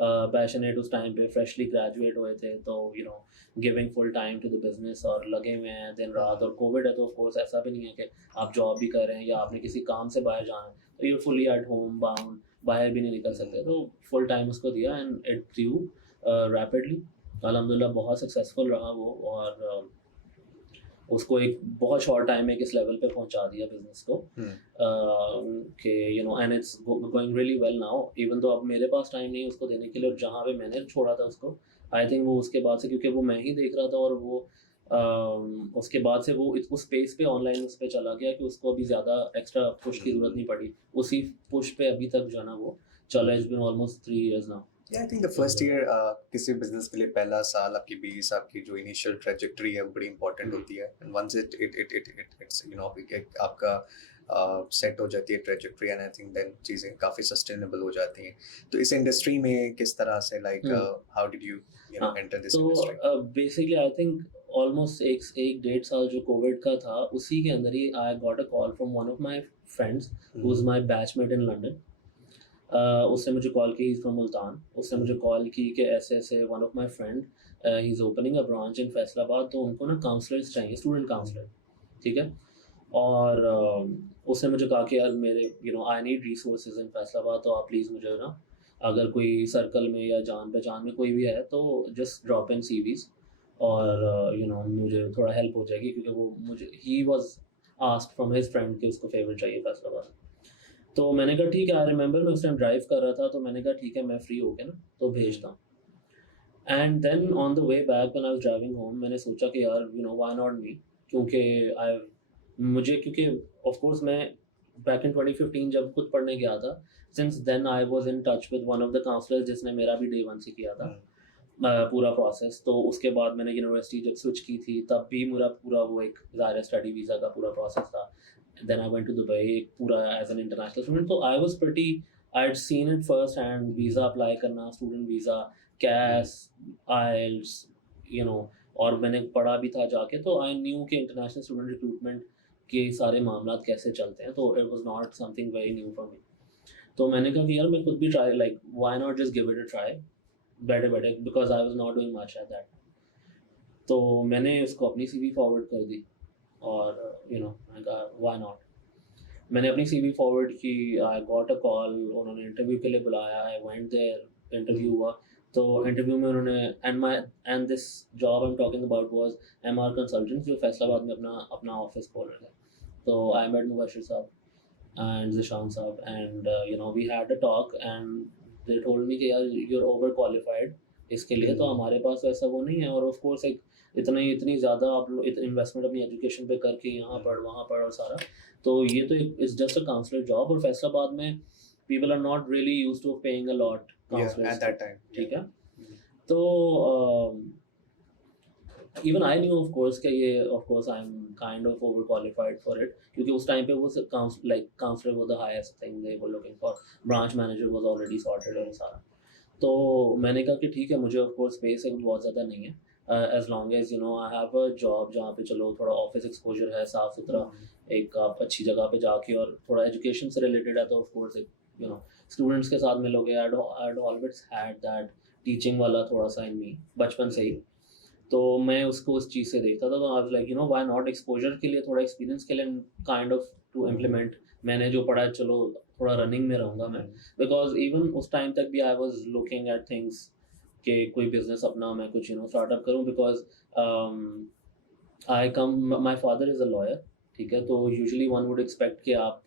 passionate उस टाइम पे, फ्रेशली ग्रेजुएट हुए थे, तो giving full time to the business और लगे हुए हैं दिन रात. और कोविड है तो ऑफ कोर्स ऐसा भी नहीं है कि आप जॉब भी कर रहे हैं या आपने किसी काम से बाहर जाना है, तो you fully at home bound, बाहर भी नहीं निकल सकते. तो फुल टाइम उसको दिया एंड इट ग्रू रैपिडली. अल्हम्दुलिल्लाह बहुत सक्सेसफुल रहा वो. और उसको एक बहुत शॉर्ट टाइम में इस लेवल पे पहुंचा दिया बिजनेस को कि you no and it's going really well now even though अब मेरे पास टाइम नहीं है उसको देने के लिए, और जहाँ पे मैंने छोड़ा था उसको आई थिंक वो उसके बाद से, क्योंकि वो मैं ही देख रहा था और वो उसके बाद से वो उस स्पेस पे ऑनलाइन उस पे चला गया कि उसको अभी ज़्यादा एक्स्ट्रा पुश की ज़रूरत नहीं पड़ी, उसी पुश पे अभी तक जो है ना वो चला, it's been almost 3 years now. Yeah, I think the first year किसी बिजनेस के लिए पहला साल आपकी बेस आपकी जो इनिशियल ट्रेजेक्टरी है वो बड़ी इंपॉर्टेंट होती है, and once it's you know आपका सेट हो जाती है trajectory, and I think then चीज़ें काफ़ी सस्टेनेबल हो जाती हैं। तो इस इंडस्ट्री में किस तरह से like how did you know enter this industry? तो बेसिकली आई थिंक ऑलमोस्ट एक 1.5 साल जो कोविड का था उसी के अंदर ही I got a call from one of my friends who is my batchmate in London. उसने मुझे कॉल की, फ्रॉम मुल्तान, उसने मुझे कॉल की कि ऐसे ऐसे one of my friend he is opening a branch इन फैसलाबाद, तो उनको ना काउंसलर्स चाहिए, स्टूडेंट काउंसलर, ठीक है। और उसने मुझे कहा कि यार मेरे you know I need resources in Faisalabad, तो आप प्लीज़ मुझे ना अगर कोई सर्कल में या जान पहचान में कोई भी है तो जस्ट ड्रॉप इन CVs और यू नो मुझे थोड़ा हेल्प हो जाएगी, क्योंकि वो मुझे he was asked from his friend कि उसको फेवर चाहिए फैसलाबाद। तो मैंने कहा ठीक है, आई रिमेंबर मैं उस टाइम ड्राइव कर रहा था, तो मैंने कहा ठीक है मैं फ्री हो गया ना तो भेजता हूँ। And then on the way back when I was driving home मैंने सोचा कि यार you know why not me, क्योंकि क्योंकि ऑफ कोर्स मैं बैक इन 2015 जब खुद पढ़ने गया था, since then I was in touch with one of the counsellors जिसने मेरा भी डे 1 से किया था पूरा प्रोसेस। तो उसके बाद मैंने यूनिवर्सिटी जब स्विच की थी तब भी मेरा पूरा वो एक ज़ाहिर स्टडी वीज़ा का पूरा प्रोसेस था। Then I went to Dubai पूरा as an international student, तो I was pretty, I had seen it first hand, visa apply करना, student visa, CAS, IELTS, you know, और मैंने पढ़ा भी था जाके, तो I knew कि international student recruitment के सारे मामलात कैसे चलते हैं, तो it was not something very new for me। तो मैंने कहा कि यार मैं खुद भी try, like why not just give it a try, better because I was not doing much at that। तो मैंने उसको अपनी CV फॉरवर्ड कर दी और यू नो मैंने कहा व्हाई नॉट। मैंने अपनी CV फॉरवर्ड की, आई गॉट अ कॉल, उन्होंने इंटरव्यू के लिए बुलाया, आई वेंट देयर, इंटरव्यू हुआ। तो इंटरव्यू में उन्होंने and this job I am talking about was MR consultant, जो फैसलाबाद में अपना ऑफिस खोल रहे थे। तो आई मेट मुबशिर साहब एंड ज़िशान साहब and you know we had a talk and they told me कि यार यू आर ओवर क्वालिफाइड इसके लिए, तो हमारे पास वैसा वो नहीं है, और ऑफ कोर्स एक इतनी ज़्यादा आप लोग इन्वेस्टमेंट अपनी एजुकेशन पे करके यहाँ पढ़ वहाँ पढ़ और सारा, तो ये तो it's just a counsellor job, और फैसलाबाद में people are not really used to paying a lot counsellors at that time, ठीक है। तो even I knew of course कि ये of course I am kind of over qualified for it, क्योंकि उस टाइम पे वो counsellor was the highest thing they were looking for, branch manager was already sorted और सारा। तो मैंने कहा कि ठीक है, मुझे ऑफ कोर्स स्पेस एक बहुत ज़्यादा नहीं है, as long as you know I have a job जहाँ पे चलो थोड़ा ऑफिस एक्सपोजर है, साफ सुथरा एक आप अच्छी जगह पे जाके, और थोड़ा एजुकेशन से रिलेटेड है, तो ऑफ कोर्स एक यू नो स्टूडेंट्स के साथ मिलोगे। I always had that teaching वाला थोड़ा सा इन मी बचपन से ही, तो मैं उसको उस चीज़ से देखता था, तो I was like you know why not, exposure के लिए, थोड़ा एक्सपीरियंस के लिए, काइंड ऑफ टू इम्प्लीमेंट मैंने जो पढ़ा है, चलो थोड़ा रनिंग में रहूँगा मैं, बिकॉज इवन उस टाइम तक भी I was looking at things कि कोई बिजनेस अपना मैं कुछ यू नो स्टार्टअप करूँ, because I come my father is a lawyer, ठीक है। तो यूजुअली वन वुड एक्सपेक्ट कि आप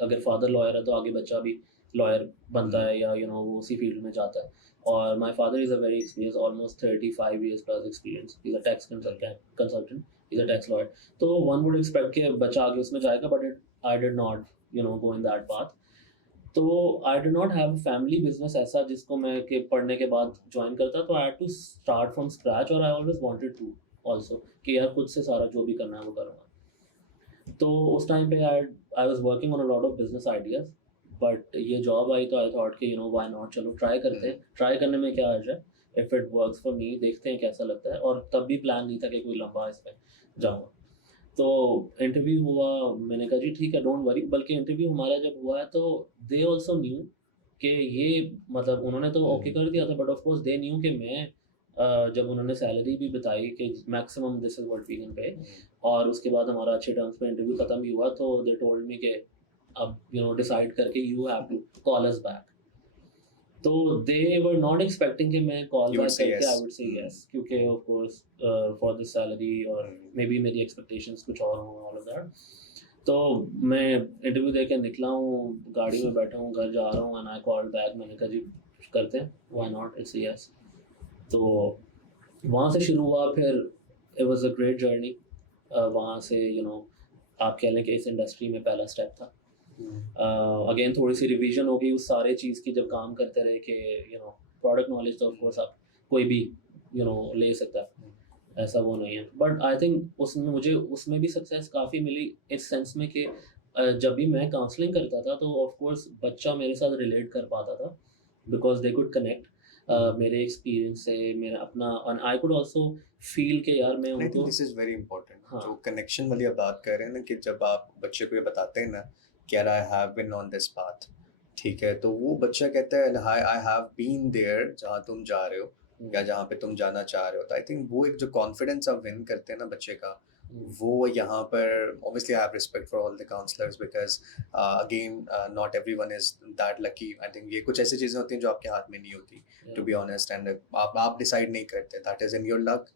अगर फादर लॉयर है तो आगे बच्चा भी लॉयर बनता है या यू नो वो उसी फील्ड में जाता है, और my father is a very experience, almost 35 years plus experience, is a tax consultant, is a tax lawyer. तो वन वुड एक्सपेक्ट कि बच्चा आगे उसमें जाएगा, but I did not you know go in that path. तो I did not have family business ऐसा जिसको मैं के पढ़ने के बाद ज्वाइन करता, तो I had to start from scratch, और I always wanted to also कि यार खुद से सारा जो भी करना है वो करूँगा। तो उस टाइम पे I was working on a lot of business ideas, but ये जॉब आई तो आई थॉट कि यू नो व्हाई नॉट, चलो ट्राई करते हैं, ट्राई करने में क्या हर्ज है, if it works for me, देखते हैं कैसा लगता है। और तब भी प्लान नहीं था कि कोई लंबा इस पर जाऊँगा। तो इंटरव्यू हुआ, मैंने कहा जी ठीक है, डोंट वरी, बल्कि इंटरव्यू हमारा जब हुआ है तो दे ऑल्सो न्यू कि ये मतलब उन्होंने तो ओके कर दिया था, but of course they knew कि मैं जब उन्होंने सैलरी भी बताई कि maximum this is what we can pay, और उसके बाद हमारा अच्छे टर्म्स पे इंटरव्यू ख़त्म भी हुआ, तो दे टोल्ड मी कि अब यू नो डिसाइड करके you have to call us back. तो they were not expecting कि मैं call You would back say करके yes. I would say yes, क्योंकि of course for the salary or maybe मेरी expectations कुछ और हों, all of that. तो मैं इंटरव्यू दे के निकला हूँ, गाड़ी में बैठा हूँ, घर जा रहा हूँ, and I called back, मैंने कहा जी करते हैं, why not, it's a yes. तो वहाँ से शुरू हुआ, फिर it was a great journey. वहाँ से आप कह लें कि इस इंडस्ट्री में पहला स्टेप था. अगेन थोड़ी सी रिवीजन हो गई उस सारे चीज़ की जब काम करते रहे कि प्रोडक्ट नॉलेज तो ऑफ कोर्स आप कोई भी ले सकता है, ऐसा वो नहीं है. बट आई थिंक मुझे उसमें भी सक्सेस काफ़ी मिली इस सेंस में कि जब भी मैं काउंसलिंग करता था तो ऑफ कोर्स बच्चा मेरे साथ रिलेट कर पाता था बिकॉज दे कुड कनेक्ट मेरे एक्सपीरियंस से, मेरा अपना, और आई कुड ऑल्सो फील के यार मैं उनको. This is very important. हाँ. जो कनेक्शन वाली आप बात कर रहे हैं ना कि जब आप बच्चे को ये बताते हैं ना कि यार I have been on this path, ठीक है, तो वो बच्चा कहता है आई हैव बीन देयर जहाँ तुम जा रहे हो या जहाँ पे तुम जाना चाह रहे हो. तो आई थिंक वो एक जो कॉन्फिडेंस आप विन करते हैं ना बच्चे का, वो यहाँ पर obviously I have respect for all the counselors because again not everyone is that lucky. I think ये कुछ ऐसी चीज़ें होती हैं जो आपके हाथ में नहीं होती, to be honest, and आप डिसाइड नहीं करते, that is in your luck.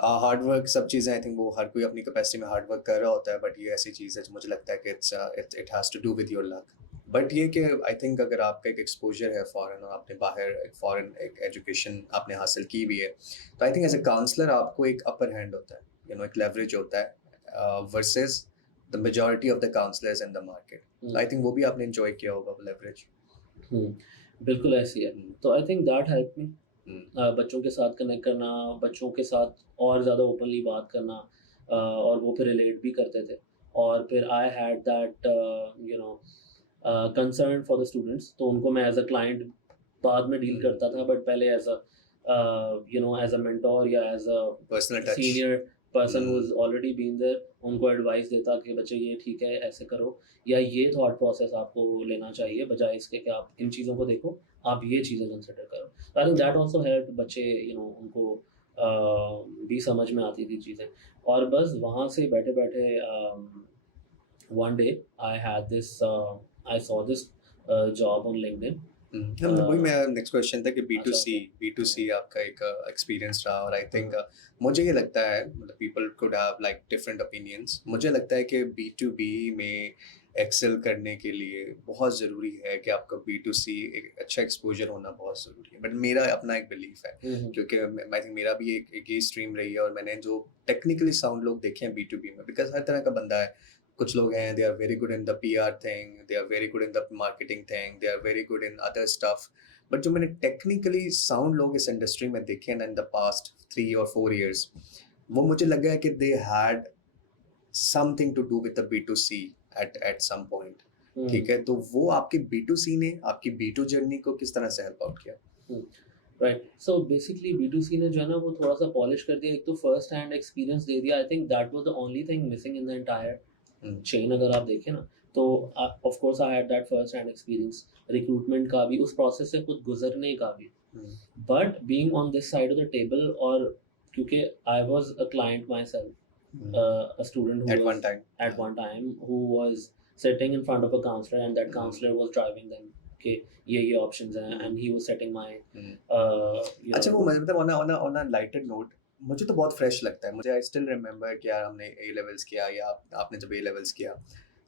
Hard work सब चीज़ें आई थिंक वो हर कोई अपनी कैपेसिटी में हार्ड वर्क कर रहा होता है, बट ये ऐसी चीज़ है जो मुझे लगता है कि it has to do with your luck. But ये कि आई थिंक अगर आपका एक एक्सपोजर है फॉरेन और आपने बाहर एक फॉरेन एक एजुकेशन आपने हासिल की भी है, तो I think as a counsellor आपको एक अपर हैंड होता है, एक लेवरेज होता है versus the majority of the counsellors in the market. I think वो भी आपने एंजॉय किया होगा लेवरेज. बिल्कुल ऐसी है. तो I think that help me बच्चों के साथ कनेक्ट करना, बच्चों के साथ और ज़्यादा ओपनली बात करना, और वो फिर रिलेट भी करते थे. और फिर I had that concern for the students, तो उनको मैं एज अ क्लाइंट बाद में डील करता था, बट पहले एज अ मेंटोर या as a personal senior person who is already been there, उनको एडवाइस देता कि बच्चे ये ठीक है ऐसे करो, या ये थॉट प्रोसेस आपको लेना चाहिए बजाय इसके कि आप इन चीज़ों को देखो, आप ये चीज़ें कंसिडर करो. I think that also help बच्चे उनको भी समझ में आती थी चीज़ें. और बस वहाँ से बैठे बैठे one day I had this I saw this job on LinkedIn. वही मेरा नेक्स्ट क्वेश्चन था कि अच्छा, B2C आपका एक एक्सपीरियंस रहा, और आई थिंक मुझे ये लगता है, मतलब people could have like different opinions, मुझे लगता है कि B2B में एक्सेल करने के लिए बहुत ज़रूरी है कि आपका B2C एक अच्छा एक्सपोजर होना बहुत ज़रूरी है. बट मेरा अपना एक बिलीफ है, क्योंकि आई थिंक मेरा भी एक ये स्ट्रीम रही है, और मैंने जो टेक्निकली साउंड लोग देखे हैं B2B में, बिकॉज हर तरह का बंदा है. कुछ लोग हैं they are very good in the PR thing, they are very good in the marketing thing, they are very good in other stuff. But जो मैंने टेक्निकली साउंड लोग इस इंडस्ट्री में देखे हैं in the past 3 or 4 years, वो मुझे लगा है कि they had something to do with the B2C at some point. ठीक है, तो वो आपके B2C ने आपकी B2 जर्नी को किस तरह से हेल्प आउट किया? राइट. सो बेसिकली B2C ने जो है ना वो थोड़ा सा पॉलिश कर दिया, एक तो फर्स्ट हैंड एक्सपीरियंस दे दिया. I think that was the only thing missing in the entire chain. अगर आप देखें ना तो of course I had that first hand experience, recruitment का भी, उस प्रोसेस से खुद गुजरने का भी. But being on this side of the table, और क्योंकि आई was a client my self, a student who At was one time who was sitting in front of a counselor, and that counselor was driving them कि ये ऑप्शंस हैं, and he was setting my अच्छा, वो मतलब on a lighter note, मुझे तो बहुत फ्रेश लगता है. मुझे आई स्टिल रिमेंबर कि यार हमने A levels किया, या आपने जब A levels किया,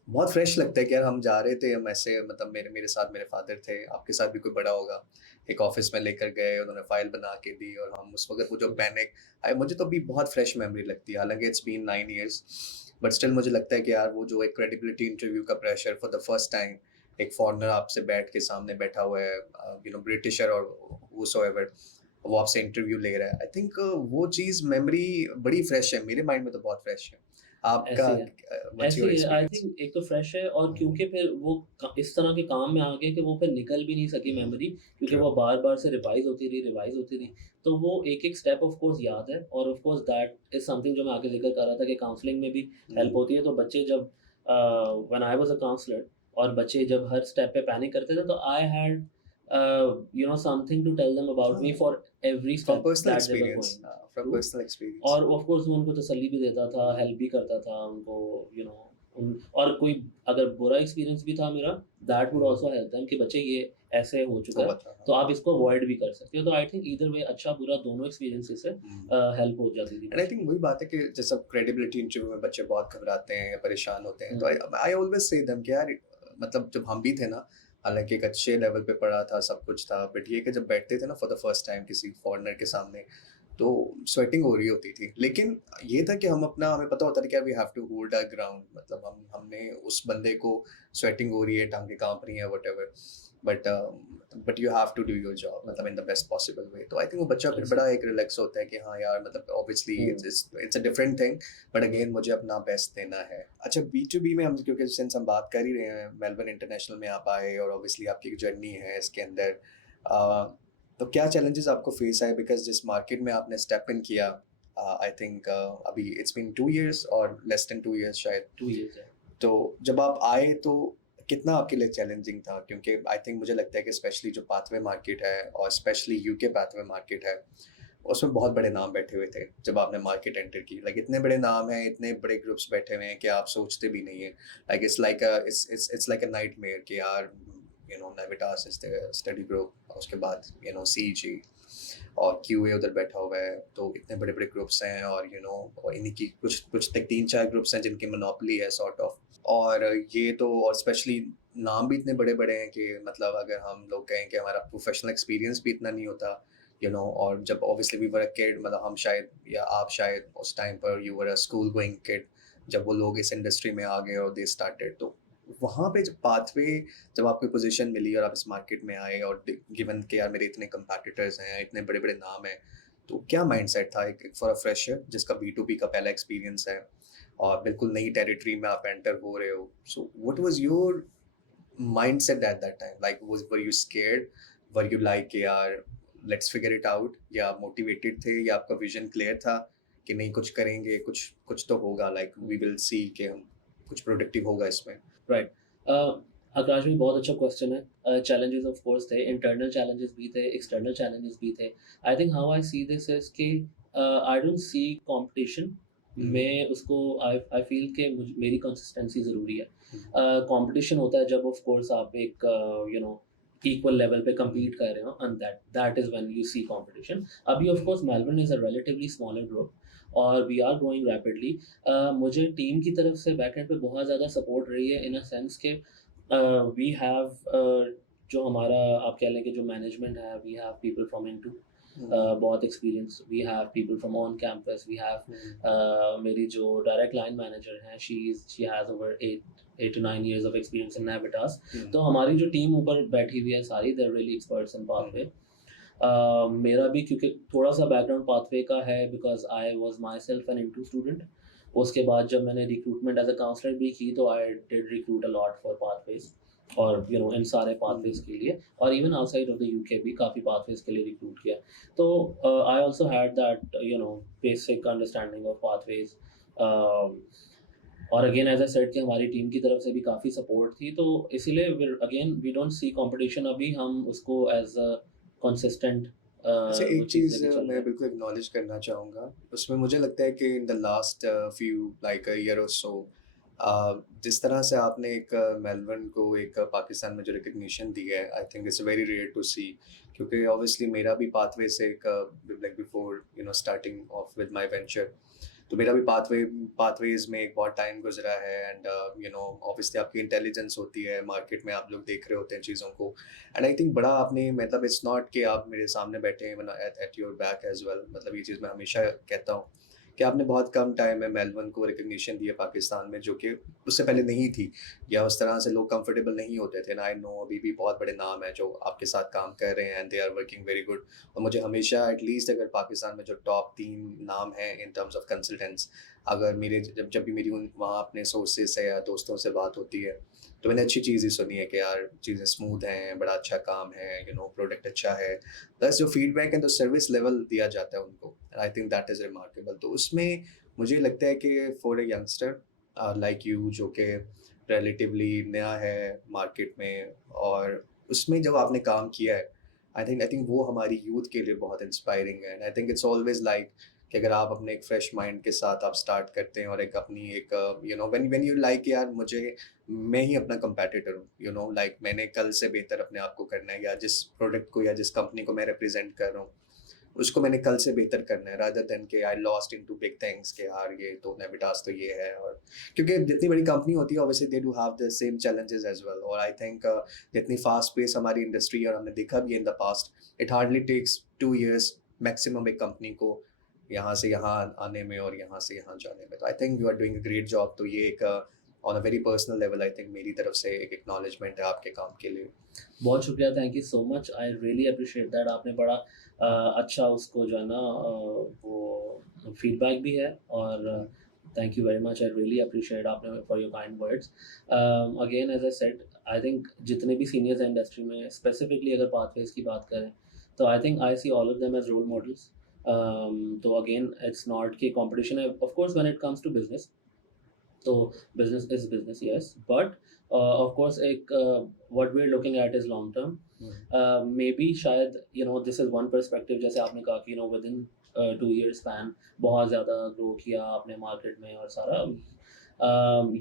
बहुत फ्रेश लगता है कि यार हम जा रहे थे, हम ऐसे, मतलब मेरे साथ मेरे फादर थे, आपके साथ भी कोई बड़ा होगा, एक ऑफिस में लेकर गए, उन्होंने फाइल बना के दी, और हम उस वक्त वो जो पैनिक, मुझे तो अभी बहुत फ्रेश मेमोरी लगती है. हालांकि it's been 9 years, but still मुझे लगता है कि यार वो जो एक क्रेडिबिलिटी इंटरव्यू का pressure, for the first time एक फॉरेनर आपसे बैठ के सामने बैठा हुआ है, ब्रिटिशर और whosoever, वो आपसे इंटरव्यू ले रहा है. आई थिंक वो चीज़ मेमोरी बड़ी फ्रेश है, मेरे माइंड में तो बहुत फ्रेश है. आपका ऐसे आई थिंक एक तो फ्रेश है, और क्योंकि फिर वो इस तरह के काम में आ गए कि वो फिर निकल भी नहीं सकी मेमोरी, क्योंकि वो बार बार से रिवाइज होती रही. तो वो एक स्टेप ऑफ कोर्स याद है, और of course that is something जो मैं आगे जिक्र कर रहा था कि काउंसलिंग में भी हेल्प होती है. तो बच्चे जब when I was a counsellor, और बच्चे जब हर स्टेप पे पैनिक करते थे, तो I had something to tell them about me for every step from personal that they were experience, going. from personal experience. और ऑफ कोर्स वो उनको तसल्ली भी देता था, हेल्प भी करता था उनको, और कोई अगर बुरा एक्सपीरियंस भी था मेरा, that would also help them कि बच्चे ये ऐसे हो चुका है, हुआ था। तो आप इसको अवॉइड भी कर सकते हो। तो आई थिंक ईदर वे अच्छा बुरा दोनों एक्सपीरियंसेस से हेल्प हो जाती थी। एंड आई थिंक वही बात है कि जैसे क्रेडिबिलिटी इंटरव्यू में बच्चे बहुत घबराते हैं या परेशान होते हैं, तो आई ऑलवेज से देम कि यार मतलब जब हम भी थे ना, हालांकि एक अच्छे लेवल पे पढ़ा था, सब कुछ था, बट ये कि जब बैठते थे ना फॉर द फर्स्ट टाइम किसी फॉरेनर के सामने, तो स्वेटिंग हो रही होती थी। लेकिन ये था कि हम अपना, हमें पता होता था कि we have to hold our ground, मतलब हमने उस बंदे को, स्वेटिंग हो रही है, टांगें कांप रही हैं, whatever, but you have to do your job, मतलब in the best possible way. तो आई थिंक वो बच्चा फिर बड़ा एक रिलैक्स होता है कि हाँ यार, मतलब obviously it's a different thing, but again मुझे अपना बेस्ट देना है। अच्छा, B2B में हम, क्योंकि सिंस हम बात कर ही रहे हैं, मेलबर्न इंटरनेशनल में आप आए और ऑब्वियसली आपकी जर्नी है इसके अंदर, तो क्या चैलेंजेस आपको फेस आए, बिकॉज जिस मार्केट में आपने स्टेप इन किया, आई थिंक अभी इट्स बीन 2 years और लेस देन 2 years शायद, 2 years है। तो जब आप आए तो कितना आपके लिए चैलेंजिंग था? क्योंकि आई थिंक मुझे लगता है कि स्पेशली जो पाथवे मार्केट है और स्पेशली यूके पाथवे मार्केट है, उसमें बहुत बड़े नाम बैठे हुए थे जब आपने मार्केट एंटर की। लाइक इतने बड़े नाम हैं, इतने बड़े ग्रुप्स बैठे हुए हैं कि आप सोचते भी नहीं है। Like it's like a nightmare कि यार, you know, Navitas is the study group, उसके बाद यू नो सीजी और QA उधर बैठा हुआ है, तो इतने बड़े बड़े ग्रुप्स हैं, और यू नो, और इन्हीं की कुछ कुछ तक 3-4 ग्रुप्स हैं जिनकी मोनोपोली है सॉर्ट ऑफ। और ये तो, और स्पेशली नाम भी इतने बड़े बड़े हैं कि मतलब अगर हम लोग कहें कि हमारा प्रोफेशनल एक्सपीरियंस भी इतना नहीं होता, यू नो, और जब obviously we were a kid, मतलब हम शायद, या आप शायद उस टाइम पर you were a school going kid, जब वो लोग इस इंडस्ट्री में आ गए और दे स्टार्टेड, तो वहाँ पे जब पाथवे, जब आपको पोजीशन मिली और आप इस मार्केट में आए, और गिवन के यार मेरे इतने कंपैटिटर्स हैं, इतने बड़े बड़े नाम हैं, तो क्या माइंडसेट था एक फॉर अ फ्रेशर जिसका B2B का पहला एक्सपीरियंस है और बिल्कुल नई टेरिटरी में आप एंटर हो रहे हो? So what was your mindset at that time? Like, were you scared? Were you like, यार let's figure it out, या motivated थे, या आपका vision clear था कि नहीं, कुछ करेंगे, कुछ कुछ तो होगा, like we will see कि हम कुछ productive होगा इसमें? राइट। आकाश भी बहुत अच्छा क्वेश्चन है। चैलेंजेस ऑफ कोर्स थे, इंटरनल चैलेंजेस भी थे, एक्सटर्नल चैलेंजेस भी थे। I think how I see this is कि आई डोंट सी कंपटीशन मैं उसको, आई फील कि मेरी कंसिस्टेंसी ज़रूरी है। कंपटीशन होता है जब ऑफ कोर्स आप एक यू नो इक्वल लेवल पे compete कर रहे हो, and that is when you see competition. अभी of course Melbourne is a relatively smaller group और वी आर ग्रोइंग रैपिडली। मुझे टीम की तरफ से बैकएंड पे बहुत ज़्यादा सपोर्ट रही है, इन अ सेंस के वी हैव जो हमारा, आप कह लें कि जो मैनेजमेंट है, we have people from into बहुत experience, we have people from on campus, we have मेरी जो डायरेक्ट लाइन मैनेजर हैं, she has over 8 to 9 years of experience in Navitas। तो हमारी जो टीम ऊपर बैठी हुई है सारी, they're really experts in pathway। मेरा भी क्योंकि थोड़ा सा बैकग्राउंड पाथवे का है, because I was my self N into student. उसके बाद जब मैंने रिक्रूटमेंट एज अ काउंसलर भी की, तो I did recruit a lot for pathways, और यू नो इन सारे पाथवेज के लिए, और even outside of the UK भी काफ़ी पाथवेज के लिए रिक्रूट किया। तो I also had that you know basic understanding of pathways. और अगेन एज आई सेड कि हमारी टीम की तरफ से भी काफ़ी सपोर्ट थी, तो इसीलिए again we don't see competition, अभी हम उसको एज अ कंसिस्टेंट। अच्छा, एक चीज़ मैं बिल्कुल एक्नॉलेज करना चाहूँगा, उसमें मुझे लगता है कि in the last few like a year और सो, जिस तरह से आपने एक मेलबर्न को एक पाकिस्तान में जो रिकग्निशन दी है, I think it's very rare to see, क्योंकि ऑब्वियसली मेरा भी पाथवे से एक like before you know starting off with my venture, तो मेरा भी पाथवेज में एक बहुत टाइम गुजरा है, एंड यू नो ऑब्वियसली आपकी इंटेलिजेंस होती है, मार्केट में आप लोग देख रहे होते हैं चीज़ों को, एंड आई थिंक बड़ा आपने, मतलब इट्स नॉट कि आप मेरे सामने बैठे हैं at your back as well, मतलब ये चीज़ मैं हमेशा कहता हूँ कि आपने बहुत कम टाइम में मेलबर्न को रिकग्निशन दी है पाकिस्तान में, जो कि उससे पहले नहीं थी, या उस तरह से लोग कंफर्टेबल नहीं होते थे। आई नो अभी भी बहुत बड़े नाम हैं जो आपके साथ काम कर रहे हैं, and they are working very good, और मुझे हमेशा एटलीस्ट अगर पाकिस्तान में जो टॉप 3 नाम हैं इन टर्म्स ऑफ कंसल्टेंट्स, अगर मेरे जब भी मेरी वहाँ अपने सोर्सेज से या दोस्तों से बात होती है, तो मैंने अच्छी चीज़ ही सुनी है कि यार चीज़ें स्मूथ हैं, बड़ा अच्छा काम है, यू नो प्रोडक्ट अच्छा है, प्लस जो फीडबैक है, तो सर्विस लेवल दिया जाता है उनको, and I think that is remarkable. तो उसमें मुझे लगता है कि for a youngster like you, जो कि रिलेटिवली नया है मार्केट में, और उसमें जब आपने काम किया है, आई थिंक वो हमारी यूथ के लिए बहुत इंस्पायरिंग है, and I think it's always like कि अगर आप अपने एक फ्रेश माइंड के साथ आप स्टार्ट करते हैं और एक अपनी एक व्हेन यू लाइक यार मुझे मैं ही अपना कंपेटिटर हूँ, लाइक मैंने कल से बेहतर अपने आप को करना है, या जिस प्रोडक्ट को या जिस कंपनी को मैं रिप्रेजेंट कर रहा हूँ उसको मैंने कल से बेहतर करना है, रादर देन कि I lost into big things कि यार ये तो नेविटास तो ये है। और क्योंकि जितनी बड़ी कंपनी होती है obviously they do have the same challenges as well, और आई थिंक जितनी फास्ट पेस हमारी इंडस्ट्री और हमने देखा भी in the past, it hardly takes 2 years maximum एक कंपनी को यहाँ से यहाँ आने में और यहाँ से यहाँ जाने में। तो I think you are doing a great job. तो ये एक on a very personal level I think मेरी तरफ से एक एक्नॉलेजमेंट है आपके काम के लिए। बहुत शुक्रिया, thank you so much, I really appreciate that. आपने बड़ा अच्छा उसको जो है ना वो फीडबैक भी है, और thank you very much, I really appreciate आपने for your kind words. Again as I said, I think जितने भी सीनियर्स हैं इंडस्ट्री में, स्पेसिफिकली अगर पाथवेज की बात करें तो I think I see all of them as role models. तो अगेन इट्स नॉट कि कंपटीशन है, of course when it comes to business, तो business is business yes, but of course एक what we are looking at is long term. Maybe शायद दिस इज वन पर्सपेक्टिव, जैसे आपने कहा कि विद इन 2 year स्पैन बहुत ज़्यादा ग्रो किया आपने मार्केट में और सारा,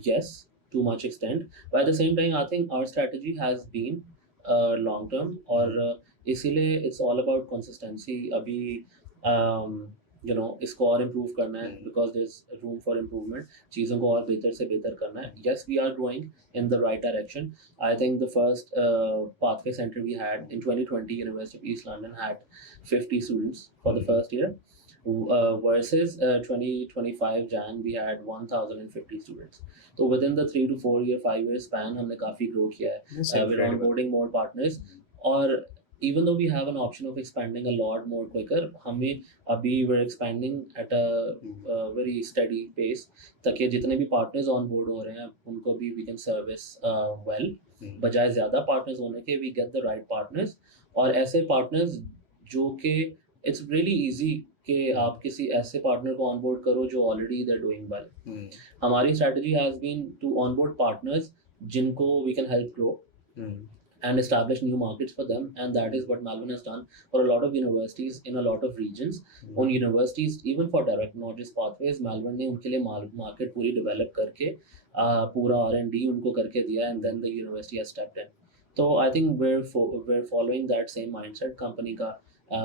yes to much extent, but at the same time I think our strategy has been long term, और इसीलिए इट्स ऑल अबाउट कंसिस्टेंसी। अभी इसको और इम्प्रूव करना है, because there is room for improvement, चीज़ों को और बेहतर से बेहतर करना है। Yes we are growing in the right direction. I think the first pathway center we had in 2020, University of East London had 50 students for the first year, versus 2025 Jan we had 1050 students. So within the 3 to 4 year 5 year span हमने काफ़ी grow किया है। That's We're incredible. onboarding more partners, और even though we have an option of expanding a lot more quicker, हमें अभी we're expanding at a very steady pace, ताकि जितने भी partners on board हो रहे हैं उनको भी we can service well, बजाय ज़्यादा partners होने के we get the right partners, और ऐसे partners जो कि it's really easy कि आप किसी ऐसे partner को on board करो जो already they're doing well. हमारी strategy has been to onboard partners जिनको we can help grow and establish new markets for them, and that is what Malvern has done for a lot of universities in a lot of regions. On universities, even for direct, not just pathways, Malvern ने उनके लिए market पूरी develop करके पूरा R&D उनको करके दिया, and then the university has stepped in. So I think we're following that same mindset. Company का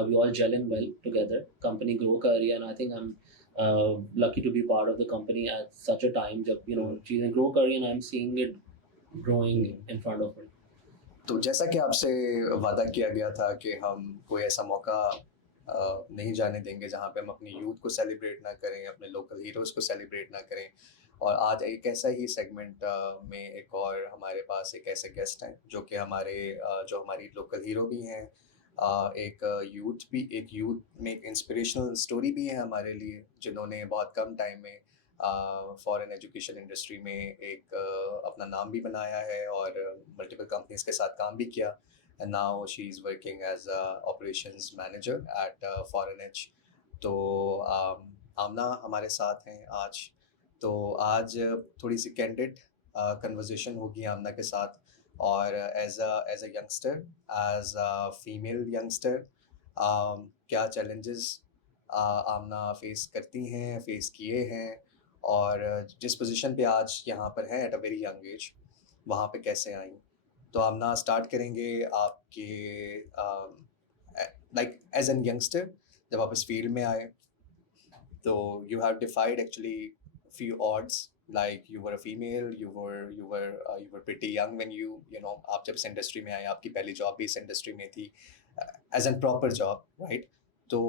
we all gel in well together. Company grow कर रही है, and I think I'm lucky to be part of the company at such a time जब चीज़ें grow कर रही हैं, and I'm seeing it growing in front of me. तो जैसा कि आपसे वादा किया गया था कि हम कोई ऐसा मौका नहीं जाने देंगे जहाँ पे हम अपनी यूथ को सेलिब्रेट ना करें, अपने लोकल हीरोज़ को सेलिब्रेट ना करें, और आज एक ऐसा ही सेगमेंट में एक और हमारे पास एक ऐसे गेस्ट हैं जो कि जो हमारी लोकल हीरो भी हैं, एक यूथ में एक इंस्पिरेशनल स्टोरी भी है हमारे लिए, जिन्होंने बहुत कम टाइम में फॉरेन एजुकेशन इंडस्ट्री में एक अपना नाम भी बनाया है और मल्टीपल कंपनीज के साथ काम भी किया, and now she is working as operations manager at फॉरेन-एज। तो आमना हमारे साथ हैं आज। तो आज थोड़ी सी कैंडिड कन्वर्सेशन होगी आमना के साथ, और as a youngster, as a female youngster, क्या चैलेंजेस आमना फेस करती हैं, फेस किए हैं, और जिस पोजीशन पे आज यहाँ पर हैं eight a very young as, वहाँ पे कैसे आई। तो आमना स्टार्ट करेंगे आपके लाइक एज एन यंगस्टर, जब आप इस फील्ड में आए तो you have डिफाइड actually few odds, like you were a female, you were pretty young when you know आप जब इस इंडस्ट्री में आए, आपकी पहली जॉब भी इस इंडस्ट्री में थी as an proper job, right? तो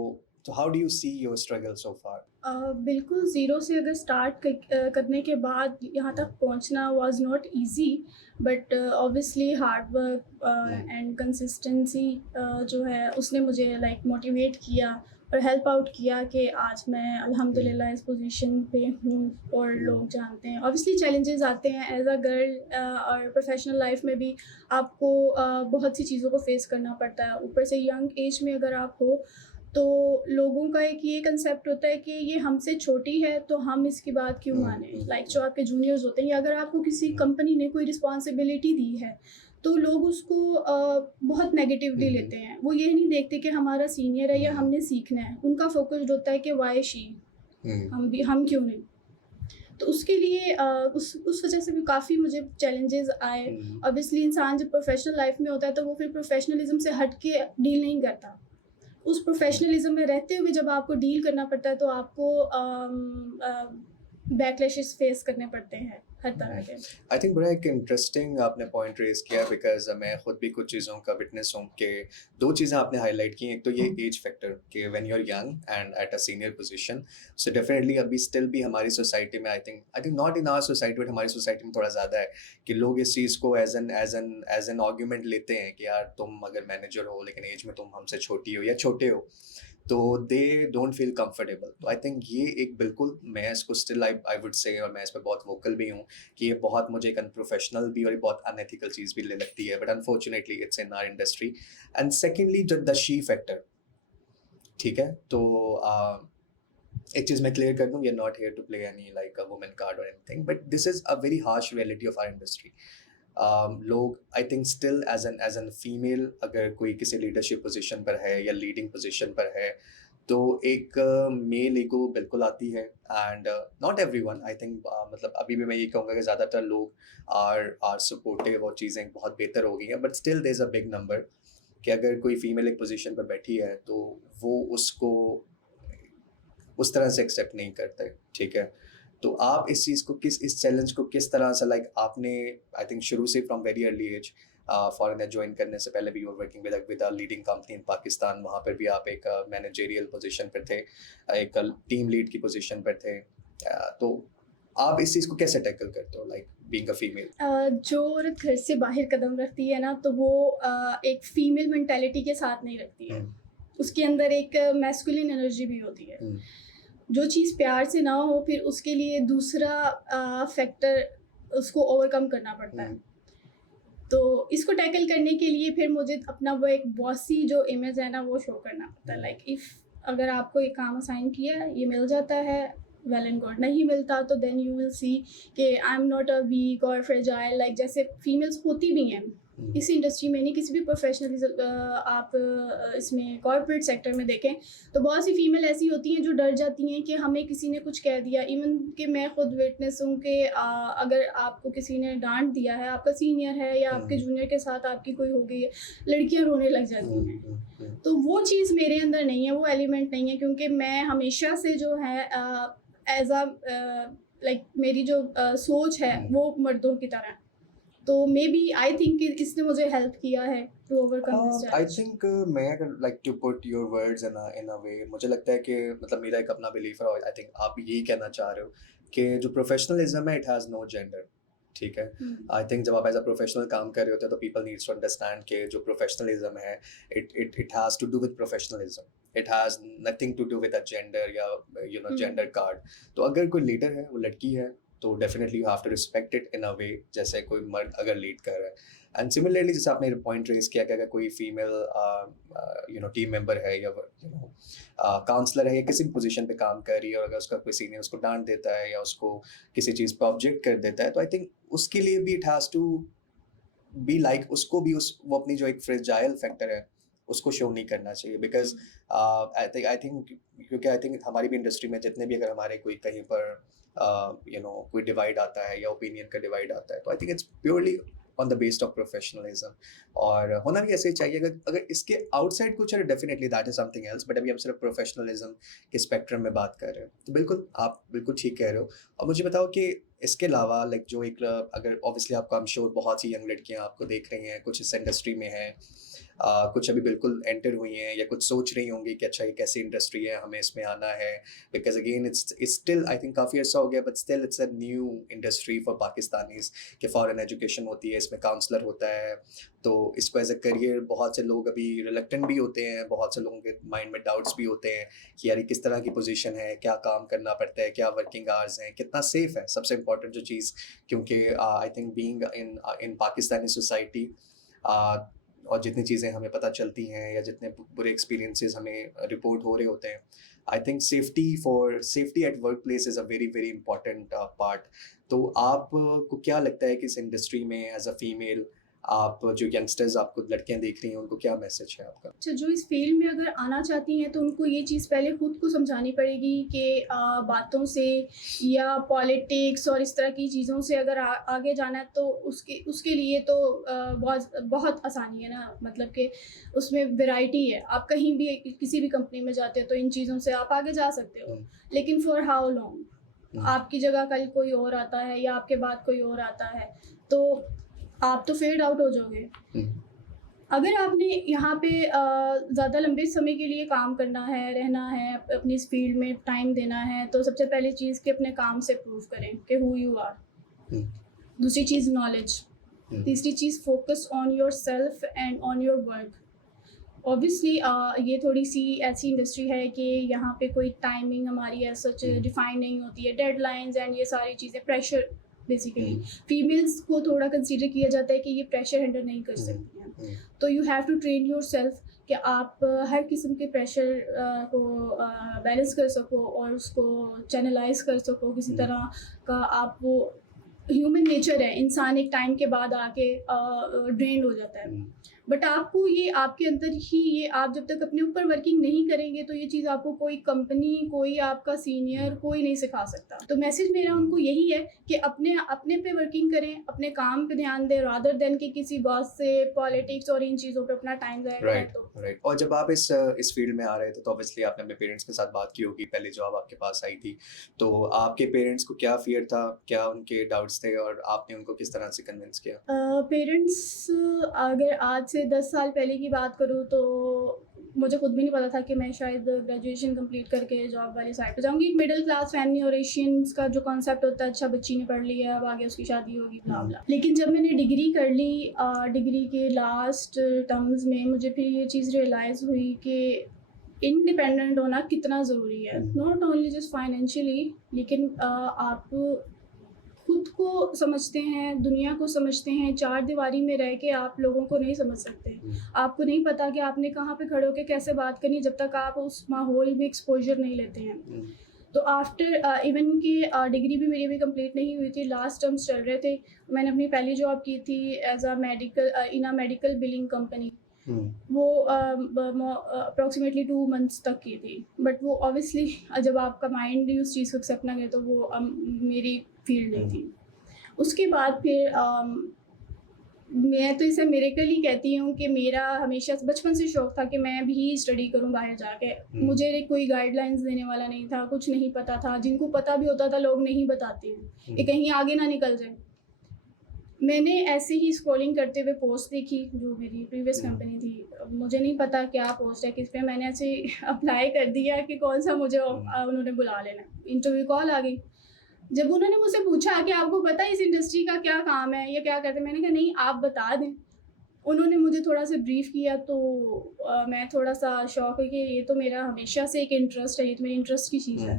how do you see your struggle so far? बिल्कुल ज़ीरो से अगर स्टार्ट करने के बाद यहाँ तक पहुँचना was not easy, but obviously hard work and consistency जो है उसने मुझे लाइक मोटिवेट किया और हेल्प आउट किया कि आज मैं अल्हम्दुलिल्लाह इस पोजीशन पे हूँ और लोग जानते हैं। ऑब्वियसली चैलेंजेस आते हैं एज अ गर्ल, और प्रोफेशनल लाइफ में भी आपको बहुत सी चीज़ों को फेस करना पड़ता है। ऊपर से यंग एज में अगर आप हो तो लोगों का एक ये कंसेप्ट होता है कि ये हमसे छोटी है तो हम इसकी बात क्यों माने, लाइक जो आपके जूनियर्स होते हैं, या अगर आपको किसी कंपनी ने कोई रिस्पॉन्सिबिलिटी दी है तो लोग उसको बहुत नेगेटिवली लेते हैं। वो ये नहीं देखते कि हमारा सीनियर है या हमने सीखना है, उनका फोकस्ड होता है कि वाई शी, हम क्यों नहीं। तो उसके लिए उस वजह से भी काफ़ी मुझे चैलेंजेस आए। ऑब्वियसली इंसान जब प्रोफेशनल लाइफ में होता है तो वो फिर प्रोफेशनलिज्म से हट के डील नहीं करता। उस प्रोफेशनलिज्म में रहते हुए जब आपको डील करना पड़ता है तो आपको बैकलैशेस फेस करने पड़ते हैं हर तरह के। आई थिंक बड़ा एक इंटरेस्टिंग आपने पॉइंट रेज किया, बिकॉज मैं खुद भी कुछ चीज़ों का विटनेस हूँ कि दो चीज़ें आपने हाईलाइट की। एक तो ये एज फैक्टर कि when you are young and at a senior position, so definitely अभी स्टिल भी हमारी सोसाइटी में I think not in our society but हमारी सोसाइटी में थोड़ा ज़्यादा है कि लोग इस चीज़ को एज एन आर्ग्यूमेंट लेते हैं कि यार तुम अगर मैनेजर हो लेकिन एज में तुम हमसे छोटी हो या छोटे हो, तो दे डोंट फील कंफर्टेबल। तो आई थिंक ये एक बिल्कुल, मैं इसको स्टिल आई वुड से, और मैं इस पर बहुत वोकल भी हूँ कि ये बहुत मुझे एक अनप्रोफेशनल भी और ये बहुत अनएथिकल चीज़ भी लगती है, but unfortunately it's in our industry. And secondly the she factor, ठीक है, तो एक चीज़ मैं क्लियर कर दूँ, we are not here to play any like a women card और anything, but this is a very harsh reality of our industry. लोग I think still as an female अगर कोई किसी लीडरशिप पोजीशन पर है या लीडिंग पोजीशन पर है तो एक मेल ईगो बिल्कुल आती है। And not everyone, I think मतलब अभी भी मैं ये कहूँगा कि ज़्यादातर लोग आर सपोर्टिव और चीज़ें बहुत बेहतर हो गई हैं, but still there is a big number कि अगर कोई फीमेल एक पोजीशन पर बैठी है तो वो उसको उस तरह से एक्सेप्ट नहीं करते, ठीक है। तो आप इस चीज़ को इस चैलेंज को किस तरह से लाइक आपने आई थिंक शुरू से from very early age foreigner join करने से पहले भी you are working with a leading company in Pakistan, वहाँ पर भी आप एक मैनेजरियल पोजीशन पर थे, एक टीम लीड की पोजीशन पर थे, तो आप इस चीज़ को कैसे टैकल करते हो लाइक बीइंग अ फीमेल? जो औरत घर से बाहर कदम रखती है ना तो वो एक फीमेल मेंटालिटी के साथ नहीं रखती है, उसके अंदर एक मैस्कुलिन एनर्जी भी होती है। जो चीज़ प्यार से ना हो फिर उसके लिए दूसरा फैक्टर उसको ओवरकम करना पड़ता है। तो इसको टैकल करने के लिए फिर मुझे अपना वो एक बॉसी जो इमेज है ना वो शो करना पड़ता है। लाइक इफ़ अगर आपको एक काम असाइन किया है, ये मिल जाता है, वेल एंड गुड, नहीं मिलता तो देन यू विल सी कि I am not a weak और फ्रेजाइल, लाइक जैसे फीमेल्स होती भी हैं इस इंडस्ट्री में, नहीं किसी भी प्रोफेशनल आप इसमें कॉर्पोरेट सेक्टर में देखें तो बहुत सी फीमेल ऐसी होती हैं जो डर जाती हैं कि हमें किसी ने कुछ कह दिया। इवन कि मैं खुद विटनेस हूँ कि अगर आपको किसी ने डांट दिया है, आपका सीनियर है या आपके जूनियर के साथ आपकी कोई हो गई है, लड़कियाँ रोने लग जाती हैं। तो वो चीज़ मेरे अंदर नहीं है, वो एलिमेंट नहीं है, क्योंकि मैं हमेशा से जो है एज अ लाइक मेरी जो सोच है वो मर्दों की तरह है। तो मे बी आई थिंक इसने मुझे हेल्प किया है to overcome this I challenge. Think मैं अगर like to put your words in a way, मुझे लगता है कि मतलब मेरा एक अपना बिलीफ है और आई थिंक आप यही कहना चाह रहे हो कि जो प्रोफेशनलिज्म है इट हैज़ नो जेंडर, ठीक है। आई थिंक जब आप एज अ प्रोफेशनल काम कर रहे होते हो तो पीपल नीड्स टू अंडरस्टैंड कि जो प्रोफेशनलिज्म है it has to do with professionalism, it has nothing to do with a gender या यू नो जेंडर कार्ड। तो अगर कोई लीडर है, वो लड़की है, तो definitely you have to respect it in a way जैसे कोई मर्द अगर लीड कर रहा है। एंड सिमिलरली जैसे आपने पॉइंट रेज किया कि अगर कोई female you know team member है या यू नो काउंसलर है या किसी भी पोजीशन पे काम कर रही है और अगर उसका कोई सीनियर उसको डांट देता है या उसको किसी चीज़ पे ऑब्जेक्ट कर देता है, तो आई थिंक उसके लिए भी it has to be like उसको भी उस वो अपनी जो एक फ्रेजाइल फैक्टर है उसको शो नहीं करना चाहिए। बिकॉज आई थिंक क्योंकि आई थिंक हमारी भी इंडस्ट्री में जितने भी अगर हमारे कोई कहीं पर यू नो कोई डिवाइड आता है या ओपिनियन का डिवाइड आता है, तो I think it's purely on the based of professionalism, और होना भी ऐसे ही चाहिए। अगर इसके आउटसाइड कुछ है definitely that is something else, but अभी हम सिर्फ प्रोफेशनलिज्म के स्पेक्ट्रम में बात कर रहे हैं, तो बिल्कुल आप बिल्कुल ठीक कह रहे हो। और मुझे बताओ कि इसके अलावा लाइक जो एक अगर ऑब्वियसली आपको आई एम श्योर बहुत सी यंग लड़कियां आपको देख रही हैं, कुछ इस इंडस्ट्री में हैं, कुछ अभी बिल्कुल एंटर हुई हैं या कुछ सोच रही होंगी कि अच्छा ये कैसी इंडस्ट्री है, हमें इसमें आना है, because again it's still I think काफ़ी अर्सा हो गया but still it's a new industry for Pakistanis कि फॉरेन एजुकेशन होती है, इसमें काउंसलर होता है, तो इसको एज अ करियर बहुत से लोग अभी रिलेक्टेंट भी होते हैं, बहुत से लोगों के माइंड में डाउट्स भी होते हैं कि यार किस तरह की पोजीशन है, क्या काम करना पड़ता है, क्या वर्किंग आवर्स हैं, कितना सेफ है, सबसे इम्पोर्टेंट जो चीज़, क्योंकि आई think being in Pakistani society और जितनी चीज़ें हमें पता चलती हैं या जितने बुरे एक्सपीरियंसेस हमें रिपोर्ट हो रहे होते हैं, I think safety at work place is a very very important part. तो आपको क्या लगता है कि इस इंडस्ट्री में एज अ फीमेल आप जो यंगस्टर्स आपको लड़कियां देख रही हैं उनको क्या मैसेज है आपका? अच्छा, जो इस फील्ड में अगर आना चाहती हैं तो उनको ये चीज़ पहले खुद को समझानी पड़ेगी कि बातों से या पॉलिटिक्स और इस तरह की चीज़ों से अगर आगे जाना है तो उसके लिए तो बहुत बहुत आसानी है ना, मतलब कि उसमें वैरायटी है। आप कहीं भी किसी भी कंपनी में जाते हो तो इन चीज़ों से आप आगे जा सकते हो, लेकिन फॉर हाउ लॉन्ग? आपकी जगह कल कोई और आता है या आपके बाद कोई और आता है तो आप तो फेड आउट हो जाओगे। अगर आपने यहाँ पे ज़्यादा लंबे समय के लिए काम करना है, रहना है, अपनी इस फील्ड में टाइम देना है, तो सबसे पहली चीज़ कि अपने काम से प्रूव करें कि हु यू आर। दूसरी चीज़ नॉलेज। तीसरी चीज़ focus on yourself and on your work. Obviously ये थोड़ी सी ऐसी इंडस्ट्री है कि यहाँ पे कोई टाइमिंग हमारी ऐसा डिफाइन नहीं होती है, डेडलाइंस एंड ये सारी चीज़ें, प्रेशर बेसिकली फीमेल्स को थोड़ा कंसीडर किया जाता है कि ये प्रेशर हैंडल नहीं कर सकती हैं। तो you have to train yourself कि आप हर किस्म के प्रेशर को बैलेंस कर सको और उसको चैनलाइज कर सको किसी तरह का। आप वो ह्यूमन नेचर है, इंसान एक टाइम के बाद आके ड्रेन हो जाता है, बट आपको ये आपके अंदर ही ये आप जब तक अपने ऊपर वर्किंग नहीं करेंगे तो ये चीज़ आपको कोई कंपनी, कोई आपका सीनियर, कोई नहीं सिखा सकता। तो मैसेज मेरा उनको यही है कि अपने पे वर्किंग करें, अपने काम पे ध्यान दें रादर देन कि किसी बॉस से, पॉलिटिक्स और इन चीज़ों पे अपना टाइम ज़ाया करें। तो राइट। और जब आप इस फील्ड में आ रहे थे तो ऑब्वियसली आपने अपने पेरेंट्स के साथ बात की होगी पहले जॉब आपके पास आई थी, तो आपके पेरेंट्स को क्या फियर था, क्या उनके डाउट्स थे और आपने उनको किस तरह से कन्विंस किया? पेरेंट्स, अगर आज से 10 साल पहले की बात करूँ तो मुझे खुद भी नहीं पता था कि मैं शायद ग्रेजुएशन कंप्लीट करके जॉब वाली साइड पे जाऊँगी। एक मिडिल क्लास फैमिली और एशियंस का जो कॉन्सेप्ट होता है, अच्छा बच्ची ने पढ़ लिया अब आगे उसकी शादी होगी ब्ला ब्ला। लेकिन जब मैंने डिग्री कर ली, डिग्री के लास्ट टर्म्स में मुझे फिर ये चीज़ रियलाइज़ हुई कि इंडिपेंडेंट होना कितना ज़रूरी है, नॉट ओनली जस्ट फाइनेंशियली, लेकिन आप खुद को समझते हैं, दुनिया को समझते हैं। चार दीवारी में रह के आप लोगों को नहीं समझ सकते। आपको नहीं पता कि आपने कहाँ पे खड़े होकर कैसे बात करनी जब तक आप उस माहौल में एक्सपोजर नहीं लेते हैं। तो आफ्टर इवन की डिग्री भी मेरी अभी कंप्लीट नहीं हुई थी, लास्ट टर्म्स चल रहे थे। मैंने अपनी पहली जॉब की थी as a medical billing company. वो अप्रॉक्सीमेटली 2 मंथ्स तक की थी, बट वो ऑब्वियसली जब आपका माइंड उस चीज़ को एक्सेप्ट ना करे तो वो मेरी फील्ड नहीं थी। उसके बाद फिर मैं तो इसे मिरेकल ही कहती हूँ कि मेरा हमेशा बचपन से शौक़ था कि मैं भी स्टडी करूँ बाहर जाके। मुझे कोई गाइडलाइंस देने वाला नहीं था, कुछ नहीं पता था। जिनको पता भी होता था लोग नहीं बताते हैं कि कहीं आगे ना निकल जाए। मैंने ऐसे ही स्क्रॉलिंग करते हुए पोस्ट देखी जो मेरी प्रीवियस कंपनी थी। मुझे नहीं पता क्या पोस्ट है किस पे, मैंने ऐसे अप्लाई कर दिया कि कौन सा मुझे उन्होंने बुला लेना। इंटरव्यू कॉल आ गई। जब उन्होंने मुझसे पूछा कि आपको पता है इस इंडस्ट्री का क्या काम है या क्या करते हैं, मैंने कहा नहीं आप बता दें। उन्होंने मुझे थोड़ा सा ब्रीफ किया तो मैं थोड़ा सा शॉक हुई कि ये तो मेरा हमेशा से एक इंटरेस्ट है, ये तो मेरी इंटरेस्ट की चीज़ है।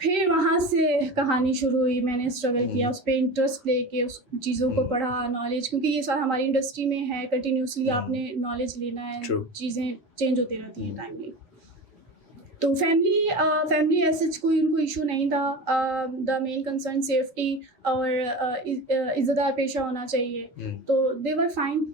फिर वहाँ से कहानी शुरू हुई। मैंने स्ट्रगल किया, उस पर इंटरेस्ट लेके उस चीज़ों को पढ़ा, नॉलेज, क्योंकि ये सारा हमारी इंडस्ट्री में है, कंटिन्यूसली आपने नॉलेज लेना है, चीज़ें चेंज होती रहती हैं टाइमली। तो फैमिली ऐसे कोई उनको इशू नहीं था। द मेन कंसर्न सेफ्टी और इज़्ज़तदार पेशा होना चाहिए, तो दे वर फाइन।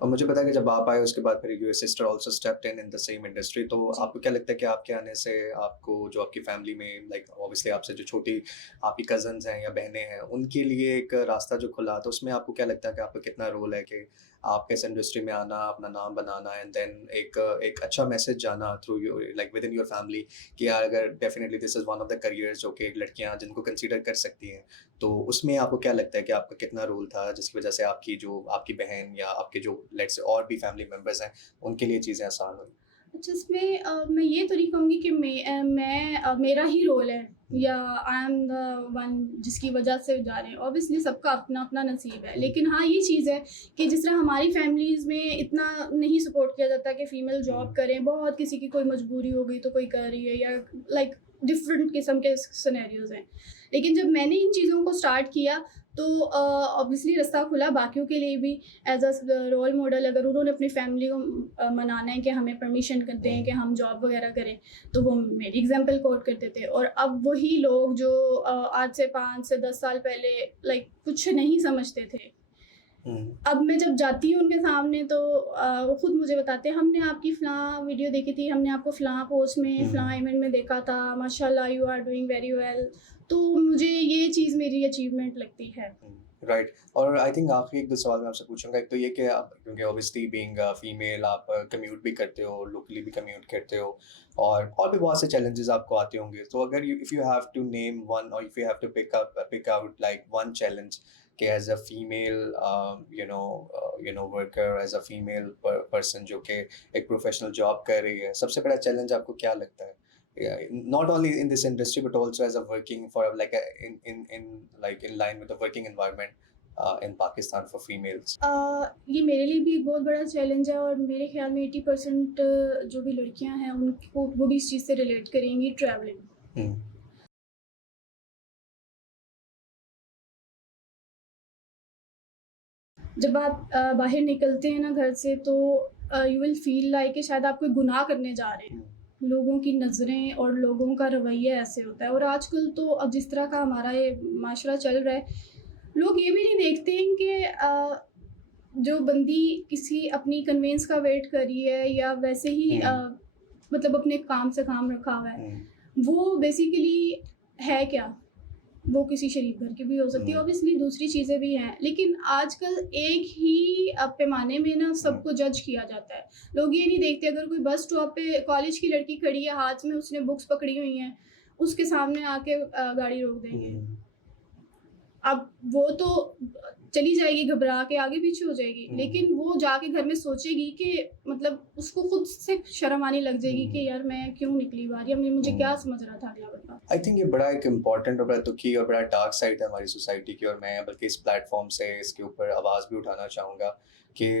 और मुझे पता है कि जब आप आए उसके बाद फिर your sister also stepped in the same industry, तो आपको क्या लगता है कि आपके आने से आपको जो आपकी फैमिली में लाइक ऑब्वियसली आपसे जो छोटी आपकी कजन्स हैं या बहनें हैं उनके लिए एक रास्ता जो खुला, तो उसमें आपको क्या लगता है कि आपका कितना रोल है कि आप इस इंडस्ट्री में आना, अपना नाम बनाना एंड देन एक अच्छा मैसेज जाना through your like with in your family कि यार अगर definitely this is one of the careers जो कि लड़कियां जिनको कंसीडर कर सकती हैं, तो उसमें आपको क्या लगता है कि आपका कितना रोल था जिसकी वजह से आपकी बहन या आपके जो लेट्स से और भी फैमिली मेम्बर्स हैं उनके लिए चीज़ें आसान हुई? अच्छा, इसमें मैं ये तो नहीं कहूँगी कि मेरा ही रोल है या आई एम द वन जिसकी वजह से जा रहे हैं। ऑब्वियसली सबका अपना अपना नसीब है, लेकिन हाँ ये चीज़ है कि जिस तरह हमारी फैमिलीज़ में इतना नहीं सपोर्ट किया जाता कि फ़ीमेल जॉब करें, बहुत किसी की कोई मजबूरी हो गई तो कोई कर रही है या लाइक डिफरेंट किस्म के सिनेरियोज़ हैं। लेकिन जब मैंने इन चीज़ों को स्टार्ट किया तो ऑब्वियसली रास्ता खुला बाकियों के लिए भी एज अ रोल मॉडल। अगर उन्होंने अपनी फैमिली को मनाना है कि हमें परमिशन करते हैं कि हम जॉब वगैरह करें, तो वो मेरी एग्जांपल कोट करते थे। और अब वही लोग जो आज से 5 से 10 साल पहले लाइक कुछ नहीं समझते थे, अब मैं जब जाती हूँ उनके सामने तो वो खुद मुझे बताते हैं हमने आपकी फ़लाँ वीडियो देखी थी, हमने आपको फ़लाँ पोस्ट में फ़लाँ इवेंट में देखा था, माशाल्लाह you are doing very well. तो मुझे ये चीज़ मेरी अचीवमेंट लगती है। राइट। और आई थिंक आखिरी एक दो सवाल मैं आपसे पूछूंगा। एक तो ये कि आप, क्योंकि ऑब्वियसली बीइंग फीमेल आप कम्यूट भी करते हो, लोकली भी कम्यूट करते हो, और भी बहुत से चैलेंजेस आपको आते होंगे। तो अगर if you have to name one, और if you have to pick out like one challenge कि as a female worker, as a female person जो कि एक प्रोफेशनल जॉब कर रही है, सबसे बड़ा चैलेंज आपको क्या लगता है? Yeah, not only in this industry but also as a working for like a, in line with the working environment in Pakistan for females. ये मेरे लिए भी एक बहुत बड़ा चैलेंज है और मेरे ख्याल में 80% जो भी लड़कियां हैं उनको वो भी इस चीज़ से रिलेट करेंगी, ट्रैवलिंग। Hmm. जब आप बाहर निकलते हैं ना घर से तो यू विल फील लाइक कि शायद आप कोई गुनाह करने जा रहे हैं। लोगों की नज़रें और लोगों का रवैया ऐसे होता है और आजकल तो अब जिस तरह का हमारा ये माशरा चल रहा है, लोग ये भी नहीं देखते हैं कि जो बंदी किसी अपनी कन्वेंस का वेट कर रही है या वैसे ही मतलब अपने काम से काम रखा हुआ है, वो बेसिकली है क्या? वो किसी शरीफ घर की भी हो सकती है, ऑब्वियसली दूसरी चीज़ें भी हैं, लेकिन आजकल एक ही पैमाने में ना सबको जज किया जाता है। लोग ये नहीं देखते अगर कोई बस स्टॉप पे कॉलेज की लड़की खड़ी है, हाथ में उसने बुक्स पकड़ी हुई हैं, उसके सामने आके गाड़ी रोक देंगे। अब वो तो चली जाएगी घबरा के, आगे पीछे हो जाएगी, लेकिन वो जाके घर में सोचेगी कि मतलब उसको खुद से शर्म आने लग जाएगी कि यार मैं क्यों निकली बाहर, या मुझे क्या समझ रहा था अगला बंदा। आई थिंक ये बड़ा एक इम्पॉर्टेंट और बड़ा दुखी और बड़ा डार्क साइड है हमारी सोसाइटी की, और मैं बल्कि इस प्लेटफॉर्म से इसके ऊपर आवाज़ भी उठाना चाहूँगा कि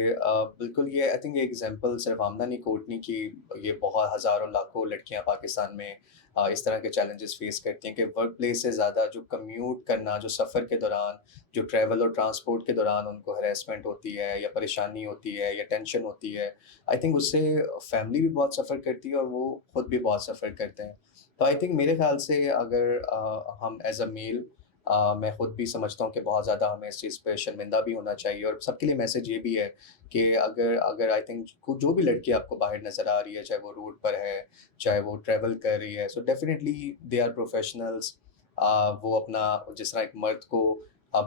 बिल्कुल ये आई थिंक ये एग्जांपल सिर्फ आमना नहीं कोटनी की, ये बहुत हज़ारों लाखों लड़कियां पाकिस्तान में इस तरह के चैलेंजेस फेस करती हैं कि वर्क प्लेस से ज़्यादा जो कम्यूट करना, जो सफ़र के दौरान, जो ट्रैवल और ट्रांसपोर्ट के दौरान उनको हरेसमेंट होती है या परेशानी होती है या टेंशन होती है, आई थिंक उससे फैमिली भी बहुत सफ़र करती है और वो खुद भी बहुत सफ़र करते हैं। तो आई थिंक मेरे ख़्याल से अगर हम एज़ अ मेल, मैं खुद भी समझता हूँ कि बहुत ज़्यादा हमें इस चीज़ पे शर्मिंदा भी होना चाहिए, और सबके लिए मैसेज ये भी है कि अगर अगर आई थिंक जो भी लड़की आपको बाहर नज़र आ रही है, चाहे वो रोड पर है, चाहे वो ट्रैवल कर रही है, so definitely they are professionals. वो अपना, जिस तरह एक मर्द को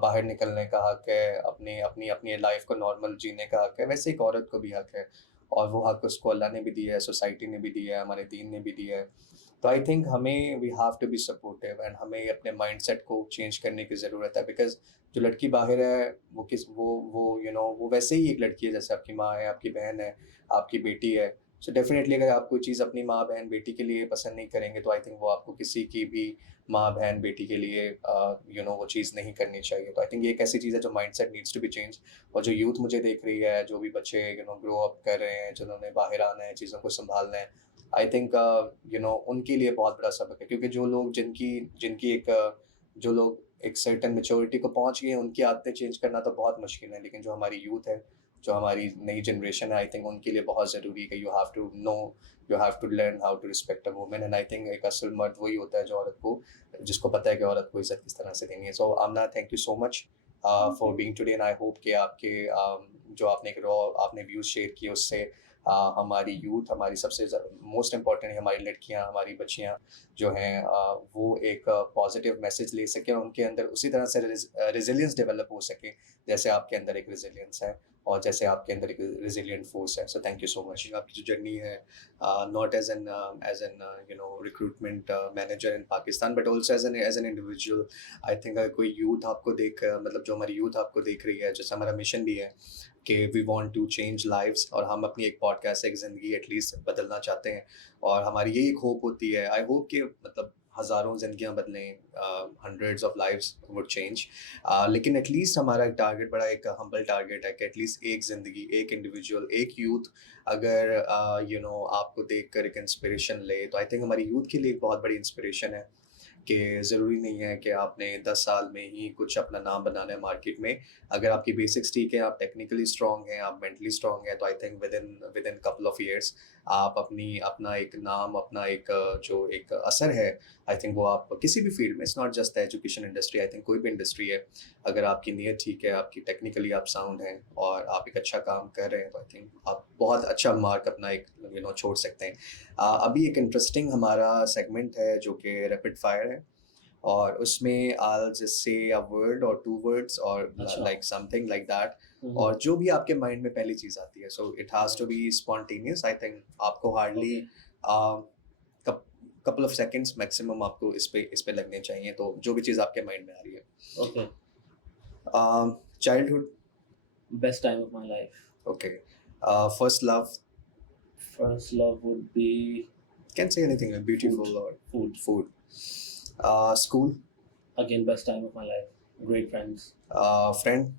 बाहर निकलने का हक है, अपनी अपनी अपनी लाइफ को नॉर्मल जीने का हक है, वैसे एक औरत को भी हक है, और वो हक उसको अल्लाह ने भी दिया है, सोसाइटी ने भी दिया है, हमारे दीन ने भी दिया है। तो आई थिंक हमें we have to be supportive, and हमें अपने माइंडसेट को चेंज करने की ज़रूरत है, बिकॉज जो लड़की बाहर है वो वैसे ही एक लड़की है जैसे आपकी माँ है, आपकी बहन है, आपकी बेटी है। सो डेफिनेटली अगर आप कोई चीज़ अपनी माँ बहन बेटी के लिए पसंद नहीं करेंगे, तो आई थिंक वो आपको किसी की भी माँ बहन बेटी के लिए वो चीज़ नहीं करनी चाहिए। तो आई थिंक ये एक ऐसी चीज़ है जो mindset needs to be change. और जो यूथ मुझे देख रही है, जो भी बच्चे ग्रो अप कर रहे हैं, जिन्होंने बाहर आना है, चीज़ों को संभालना है, आई थिंक उनके लिए बहुत बड़ा सबक है, क्योंकि जो लोग जिनकी जिनकी एक जो लोग एक सर्टेन मैच्योरिटी को पहुंच गए हैं, उनकी आदतें चेंज करना तो बहुत मुश्किल है, लेकिन जो हमारी यूथ है, जो हमारी नई जनरेशन है, आई थिंक उनके लिए बहुत ज़रूरी है कि you have to learn how to respect a women. And I think एक असल मर्द वही होता है जो औरत को, जिसको पता है कि औरत को इज्जत किस तरह से देनी है। So Amna, thank you so much for being today, and I hope कि आपके जो आपने एक रॉ आपने व्यूज़ शेयर किए उससे हमारी यूथ, हमारी सबसे मोस्ट इम्पॉर्टेंट है हमारी लड़कियां, हमारी बच्चियां जो हैं, वो एक पॉजिटिव मैसेज ले सकें, और उनके अंदर उसी तरह से रेजिलियंस डेवलप हो सके जैसे आपके अंदर एक रेजिलियंस है, और जैसे आपके अंदर एक रेजिलियंट फोर्स है। So thank you so much. आपकी जो जर्नी है, not as an recruitment manager in Pakistan, but also as an individual, I think अगर कोई यूथ आपको देख मतलब जो हमारी यूथ आपको देख रही है, जैसे हमारा मिशन भी है कि we want to change lives, और हम अपनी एक पॉडकास्ट से एक ज़िंदगी एटलीस्ट बदलना चाहते हैं, और हमारी यही एक होप होती है। आई होप कि मतलब हज़ारों ज़िंदगियाँ बदलें, hundreds of lives would change, लेकिन एटलीस्ट हमारा एक टारगेट, बड़ा एक हम्बल टारगेट है कि एटलीस्ट एक ज़िंदगी, एक इंडिविजुअल, एक यूथ अगर आपको देख कर एक इंस्पिरेशन ले, तो आई थिंक हमारी यूथ के लिए एक बहुत बड़ी इंस्पिरेशन है कि ज़रूरी नहीं है कि आपने 10 साल में ही कुछ अपना नाम बनाना है मार्केट में। अगर आपकी बेसिक्स ठीक है, आप टेक्निकली स्ट्रॉन्ग हैं, आप मेंटली स्ट्रॉन्ग हैं, तो I think with in couple of years आप अपना एक नाम, अपना एक जो एक असर है, आई थिंक वो आप किसी भी फील्ड में, it's not just the education industry, I think कोई भी इंडस्ट्री है, अगर आपकी नीयत ठीक है, आपकी टेक्निकली आप साउंड हैं और आप एक अच्छा काम कर रहे हैं, तो आई थिंक आप बहुत अच्छा मार्क अपना एक छोड़ सकते हैं। अभी एक इंटरेस्टिंग हमारा सेगमेंट है जो कि रैपिड फायर है, और उसमें I'll just say a word or two words or अच्छा। like something like that, हम्म, और जो भी आपके माइंड में पहली चीज़ आती है, so it has to be spontaneous, I think आपको hardly okay, couple of seconds maximum आपको इस पे लगने चाहिए, तो जो भी चीज़ आपके माइंड में आ रही है। okay. Childhood, Best time of my life. okay. First love, First love would be can say anything like beautiful Food. or food. food. School, Again, best time of my life. Great friends. friend,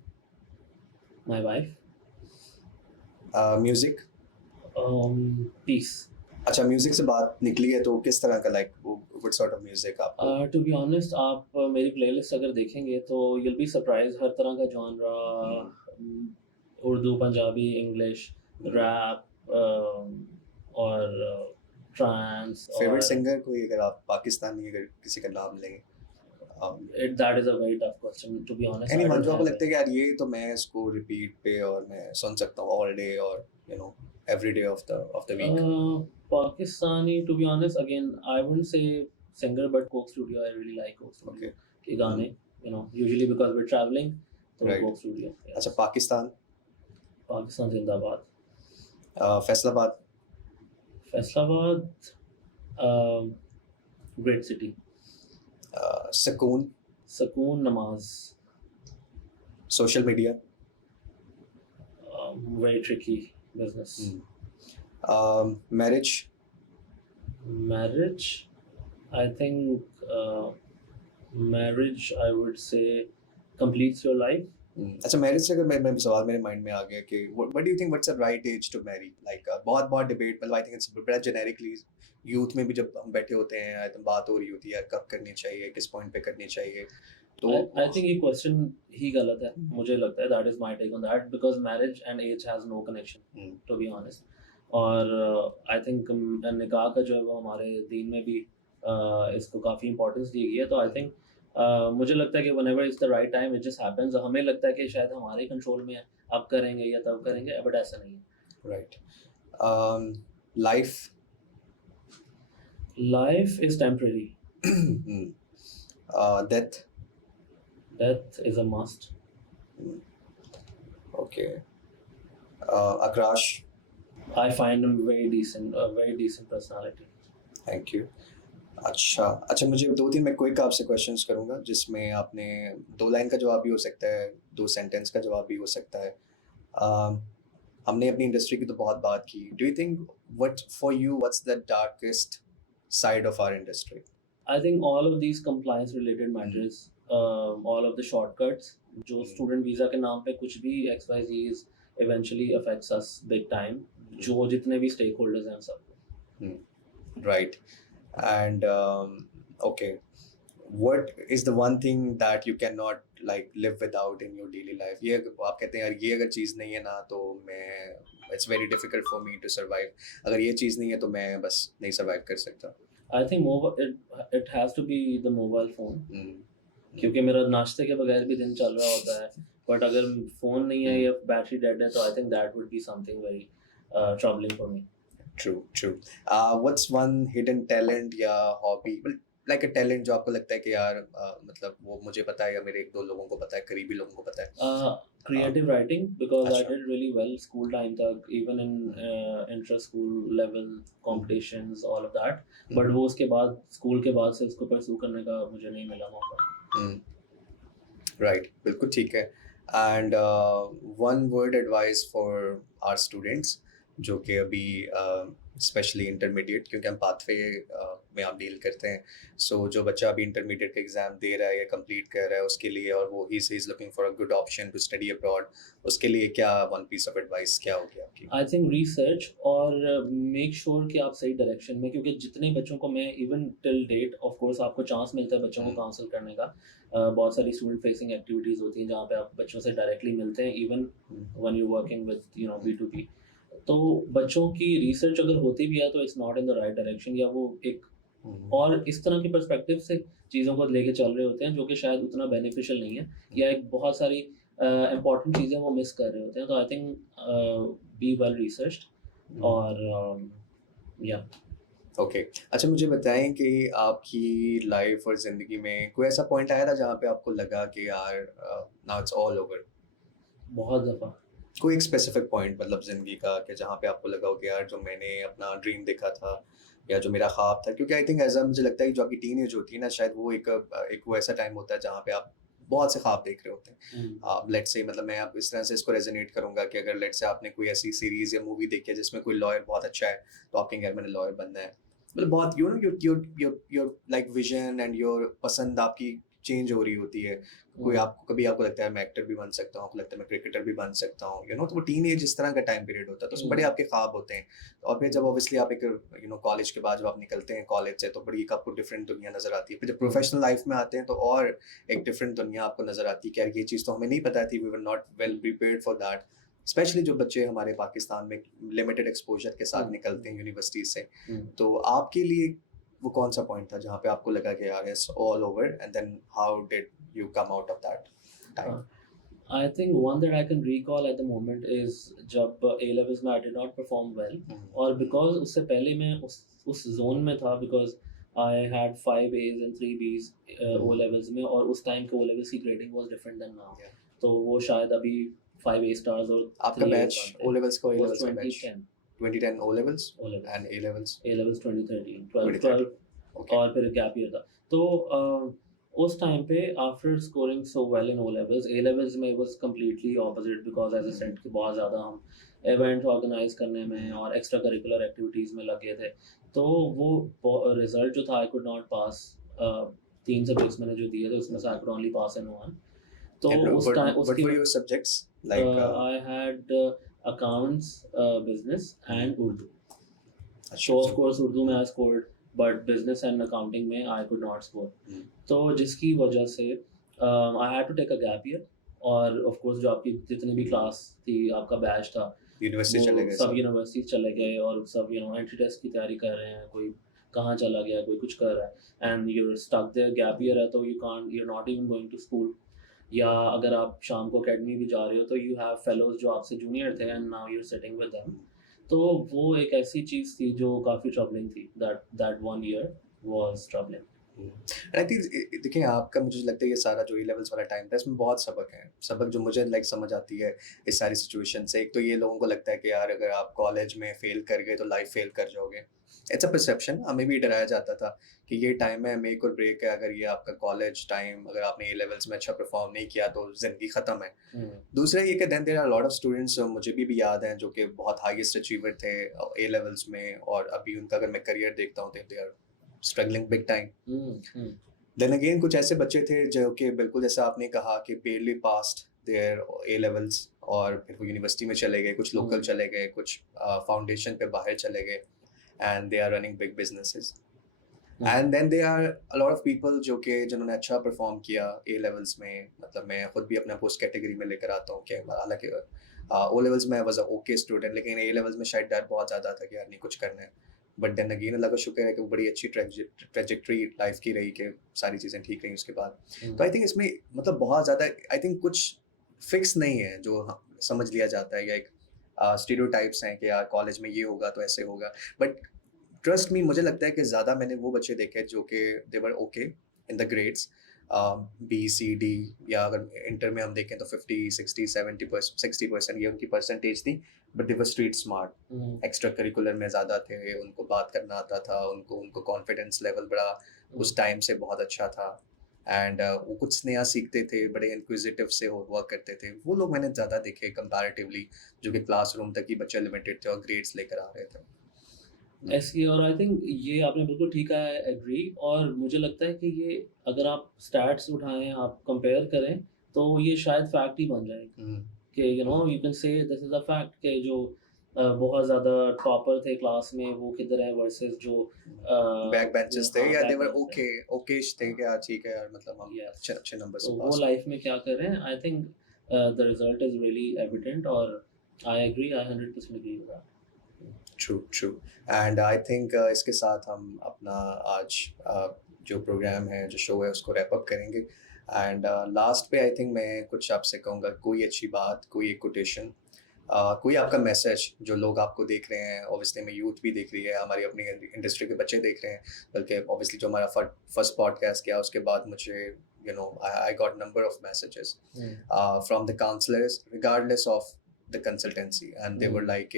My wife. music. Peace. अच्छा, म्यूजिक से बात निकली है तो किस तरह का like what sort of music आपको? टू बी ऑनेस्ट, आप मेरी प्लेलिस्ट अगर देखेंगे तो you'll be surprised, हर तरह का genre, Urdu, Punjabi, English, rap और ट्रांस, फेवरेट सिंगर कोई, अगर आप पाकिस्तानी अगर किसी का नाम लें, that is a very tough question, to be honest. I anyone don't जो आपको have लगता है कि यार ये तो मैं इसको रिपीट पे और मैं सुन सकता हूँ ऑल डे और every day of the week? Pakistani, to be honest, again, I wouldn't say singer, but Coke Studio, I really like Coke Studio Okay. के गाने, usually because we're traveling, तो Right. Coke Studio. Yes. अच्छा, पाकिस्तान, पाकिस्तान जिंदाबाद. Faisalabad, Faisalabad, great city. सुकून, सुकून, नमाज. Social media, Very tricky business. Marriage, Marriage, I think marriage, I would say, completes your life. अच्छा, मैरिज से अगर मैं सवाल मेरे माइंड में आ गया कि what do you think what's the right age to marry? Like बहुत डिबेट, मतलब आई थिंक इट्स बड़ा जेनेरिकली यूथ में भी जब हम बैठे होते हैं तो बात हो रही होती है यार कब करनी चाहिए, किस पॉइंट पे करनी चाहिए, तो I think ये क्वेश्चन ही गलत है, मुझे लगता है. That is my take on that, because marriage and age has no connection, to be honest. और आई थिंक निकाह का जो है वो हमारे दीन में भी इसको काफ़ी इंपॉर्टेंस दी गई है. तो आई थिंक मुझे लगता है कि whenever is the right time it just happens. हमें लगता है कि शायद हमारे कंट्रोल में है, अब करेंगे या तब करेंगे, बट ऐसा नहीं है. Right. Life, life is temporary. Death, death is a must. Okay. Akash, I find him very decent, a very decent personality. Thank you. अच्छा, मुझे 2-3 मैं क्विक आपसे क्वेश्चंस करूंगा जिसमें आपने 2 लाइन का जवाब भी हो सकता है, 2 सेंटेंस का जवाब भी हो सकता है. हमने अपनी इंडस्ट्री की तो बहुत बात की. Do you think what's the darkest side of our industry? I think all of these compliance related matters, all of the shortcuts, जो student visa के नाम पे कुछ भी XYZ eventually affects us big time. जो जितने भी stakeholders हैं हम सबको. Right. And okay, what is the one thing that you cannot like live without in your daily life? ये आप कहते हैं यार ये अगर चीज़ नहीं है ना तो मैं it's very difficult for me to survive. अगर ये चीज़ नहीं है तो मैं बस नहीं survive कर सकता. I think it has to be the mobile phone. क्योंकि मेरा नाश्ते के बगैर भी दिन चल रहा होता है, बट अगर फ़ोन नहीं है या बैटरी डेड है तो I think that would be something very troubling for me. True. What's one hidden talent या hobby, like a talent जो आपको लगता है कि यार मतलब वो मुझे पता है या मेरे 1-2 लोगों को पता है, करीबी लोगों को पता है? Creative writing, because I अच्छा. did really well school time तक, even in intra-school level competitions, all of that. But वो उसके बाद स्कूल के बाद से उसको pursue करने का मुझे नहीं मिला मौका. Right, बिल्कुल ठीक है. And one word advice for our students जो कि अभी स्पेशली इंटरमीडिएट, क्योंकि हम पाथवे में आप डील करते हैं, सो जो बच्चा अभी इंटरमीडिएट का एग्ज़ाम दे रहा है या कंप्लीट कर रहा है उसके लिए, और वो ही is looking for a good option to study abroad, उसके लिए क्या वन पीस ऑफ एडवाइस क्या होगी आपकी? आई थिंक रिसर्च और मेक श्योर कि आप सही डायरेक्शन में, क्योंकि जितने बच्चों को मैं even till date, of course आपको चांस मिलता है बच्चों को काउंसिल करने का, बहुत सारी स्टूडेंट फेसिंग एक्टिविटीज़ होती हैं जहाँ पे आप बच्चों से डायरेक्टली मिलते हैं, even one you working with B2B. तो बच्चों की रिसर्च अगर होती भी है तो it's not in the right direction, या वो एक और इस तरह के पर्सपेक्टिव से चीज़ों को लेके चल रहे होते हैं जो कि शायद उतना बेनिफिशियल नहीं है, या एक बहुत सारी इम्पोर्टेंट चीज़ें वो मिस कर रहे होते हैं। तो I think be well researched और या ओके। अच्छा, मुझे बताएं कि आपकी लाइफ और ज़िंदगी में कोई ऐसा पॉइंट आया था जहाँ पे आपको लगा कि यार नाउ इट्स ऑल ओवर? बहुत दफ़ा कोई एक स्पेसिफिक पॉइंट मतलब ज़िंदगी का कि जहाँ पे आपको लगा हो कि यार जो मैंने अपना ड्रीम देखा था या जो मेरा ख्वाब था, क्योंकि आई थिंक ऐसा मुझे लगता है कि जो आपकी टीन एज होती है ना, शायद वो एक वो ऐसा टाइम होता है जहाँ पे आप बहुत से ख्वाब देख रहे होते हैं। लेट्स से मतलब मैं आप इस तरह से इसको रेजोनेट करूंगा कि अगर लेट्स से आपने कोई ऐसी सीरीज या मूवी देखी है जिसमें कोई लॉयर बहुत अच्छा है, तो आप कहेंगे यार मैंने लॉयर बनना है। मतलब बहुत you know your like vision and your पसंद आपकी चेंज हो रही होती है। कोई आपको कभी आपको लगता है मैं एक्टर भी बन सकता हूँ, आपको लगता है मैं क्रिकेटर भी बन सकता हूँ, यू नो। तो वो टीन एज इस तरह का टाइम पीरियड होता है, तो उसमें बड़े आपके ख्वाब होते हैं। और फिर जब ऑब्वियसली आप एक यू नो कॉलेज के बाद जब आप निकलते हैं कॉलेज से, तो बड़ी एक आपको डिफरेंट दुनिया नजर आती है। फिर जब प्रोफेशनल लाइफ में आते हैं तो और एक डिफरेंट दुनिया आपको नजर आती है कि यार ये चीज़ तो हमें नहीं पता थी, we were not well prepared for that. Specially जो बच्चे हमारे पाकिस्तान में लिमिटेड एक्सपोजर के साथ निकलते हैं यूनिवर्सिटी से। तो आपके लिए वो कौन सा पॉइंट था जहाँ पे आपको लगा कि यार it's all over, and then how did you come out of that time? I think one that I can recall at the moment is जब A levels में I did not perform well, और because उससे पहले मैं उस zone में था, because I had 5 A's and 3 B's O levels में, और उस time के O levels की grading was different than now. तो वो शायद अभी 5 A stars और आपका बैच O levels का, A levels का batch 2010 O levels and A levels 2013 12 और फिर गैप ईयर था। तो उस टाइम पे after scoring so well in O levels, A levels में was completely opposite, because as a said कि बहुत ज़्यादा हम इवेंट ऑर्गेनाइज करने में और एक्स्ट्रा करिकुलर एक्टिविटीज़ में लगे थे। तो वो रिजल्ट जो था I could not pass. 3 subjects मैंने जो दिए थे उसमें से आई कुड ओनली पास इन 1। तो उस time what were your subjects like? I had accounts, business and Urdu. So of course Urdu में I scored, but business and accounting में I could not score. तो जिसकी वजह से I had to take a gap year, और of course जो आपकी जितनी भी क्लास थी, आपका बैच था, यूनिवर्सिटी चले गए सब यूनिवर्सिटी चले गए, और सब यू नो एंट्री टेस्ट की तैयारी कर रहे हैं, कोई कहाँ चला गया, कोई कुछ कर रहा है, and you're stuck there, gap year है, तो you're not even going to school। या अगर आप शाम को अकेडमी भी जा रहे हो तो यू हैव फेलोज जो आपसे जूनियर थे, and now you are sitting with them. तो वो एक ऐसी चीज़ थी जो काफ़ी ट्रबलिंग थी। That 1 year was troubling। I think देखिए आपका, मुझे लगता है ये सारा जो ए लेवल्स वाला टाइम था इसमें बहुत सबक है। सबक जो मुझे लाइक समझ आती है इस सारी सिचुएशन से, एक तो ये लोगों को लगता है कि यार अगर आप कॉलेज में फेल कर गए तो लाइफ फेल कर जाओगे। It's a perception. हमें भी डराया जाता था कि ये टाइम है, मेक और ब्रेक है। अगर ये आपका कॉलेज टाइम, अगर आपने ए लेवल्स में अच्छा परफॉर्म नहीं किया तो जिंदगी ख़त्म है। दूसरा ये कि then there are lot of students, मुझे भी याद हैं, जो कि बहुत हाईएस्ट अचीवर थे ए लेवल्स में, और अभी उनका अगर मैं करियर देखता हूँ तो they are struggling big time. Then again कुछ ऐसे बच्चे थे जो कि बिल्कुल जैसा आपने कहा कि barely passed their A levels, और फिर वो यूनिवर्सिटी में चले गए, कुछ लोकल चले गए, कुछ फाउंडेशन पे बाहर चले गए, and they are running big businesses. And then they are a lot of people जो कि जिन्होंने अच्छा परफॉर्म किया ए लेवल्स में। मतलब मैं खुद भी अपना पोस्ट कैटेगरी में लेकर आता हूँ कि हालांकि ओ लेवल्स में वाज अ ओके स्टूडेंट, लेकिन ए लेवल्स में शायद डर बहुत ज़्यादा था कि यार नहीं कुछ करना है। बट देन अगेन अल्लाह का शुक्र है कि वो बड़ी अच्छी ट्रेजेक्ट्री लाइफ की रही, कि सारी चीज़ें ठीक रही उसके बाद। तो आई थिंक इसमें मतलब बहुत ज़्यादा आई थिंक कुछ फिक्स नहीं है जो समझ लिया जाता है, या एक स्टीरियोटाइप्स हैं कि यार कॉलेज में ये होगा तो ऐसे होगा। बट ट्रस्ट मी, मुझे लगता है कि ज़्यादा मैंने वो बच्चे देखे जो कि they were okay in the grades, B-C-D, या अगर इंटर में हम देखें तो 50-60-70% ये उनकी परसेंटेज थी। But they were street smart, extra curricular में ज़्यादा थे, उनको बात करना आता था, उनको कॉन्फिडेंस लेवल बड़ा उस टाइम से बहुत अच्छा था, एंड वो कुछ नया सीखते थे, बड़े इंक्विजिटिव से हुआ करते थे। वो लोग मैंने ज़्यादा देखे कंपैरेटिवली, जो कि क्लासरूम तक ही बच्चे लिमिटेड थे और ग्रेड्स लेकर आ रहे थे। ऐसी, और आई थिंक ये आपने बिल्कुल ठीक कहा है, एग्री। और मुझे लगता है कि ये अगर आप स्टैट्स उठाएं, आप कंपेयर करें, तो ये शायद फैक्ट ही बन जाएगा कि you know you can say this is a fact कि जो बहुत ज़्यादा टॉपर थे क्लास में वो किधर है, वर्सेस जो बैक बेंचेस थे, या दे वर ओकेश थे कि यार ठीक है यार, मतलब हम अच्छे नंबर से तो पास वो लाइफ में क्या कर रहे हैं। I think the result is really evident, और I agree, I 100% agree with that. True and I think इसके साथ हम अपना आज जो प्रोग्राम है जो शो है उसको रैप अप करेंगे एंड लास्ट पे आई थिंक मैं कुछ आपसे कहूँगा कोई अच्छी बात कोई एक कोटेशन कोई आपका मैसेज जो लोग आपको देख रहे हैं ऑब्वियसली में यूथ भी देख रही है हमारी अपनी इंडस्ट्री के बच्चे देख रहे हैं बल्कि ऑब्वियसली जो हमारा फर्स्ट पॉडकास्ट किया उसके बाद मुझे I got number of messages from the counselors regardless of the consultancy and they were like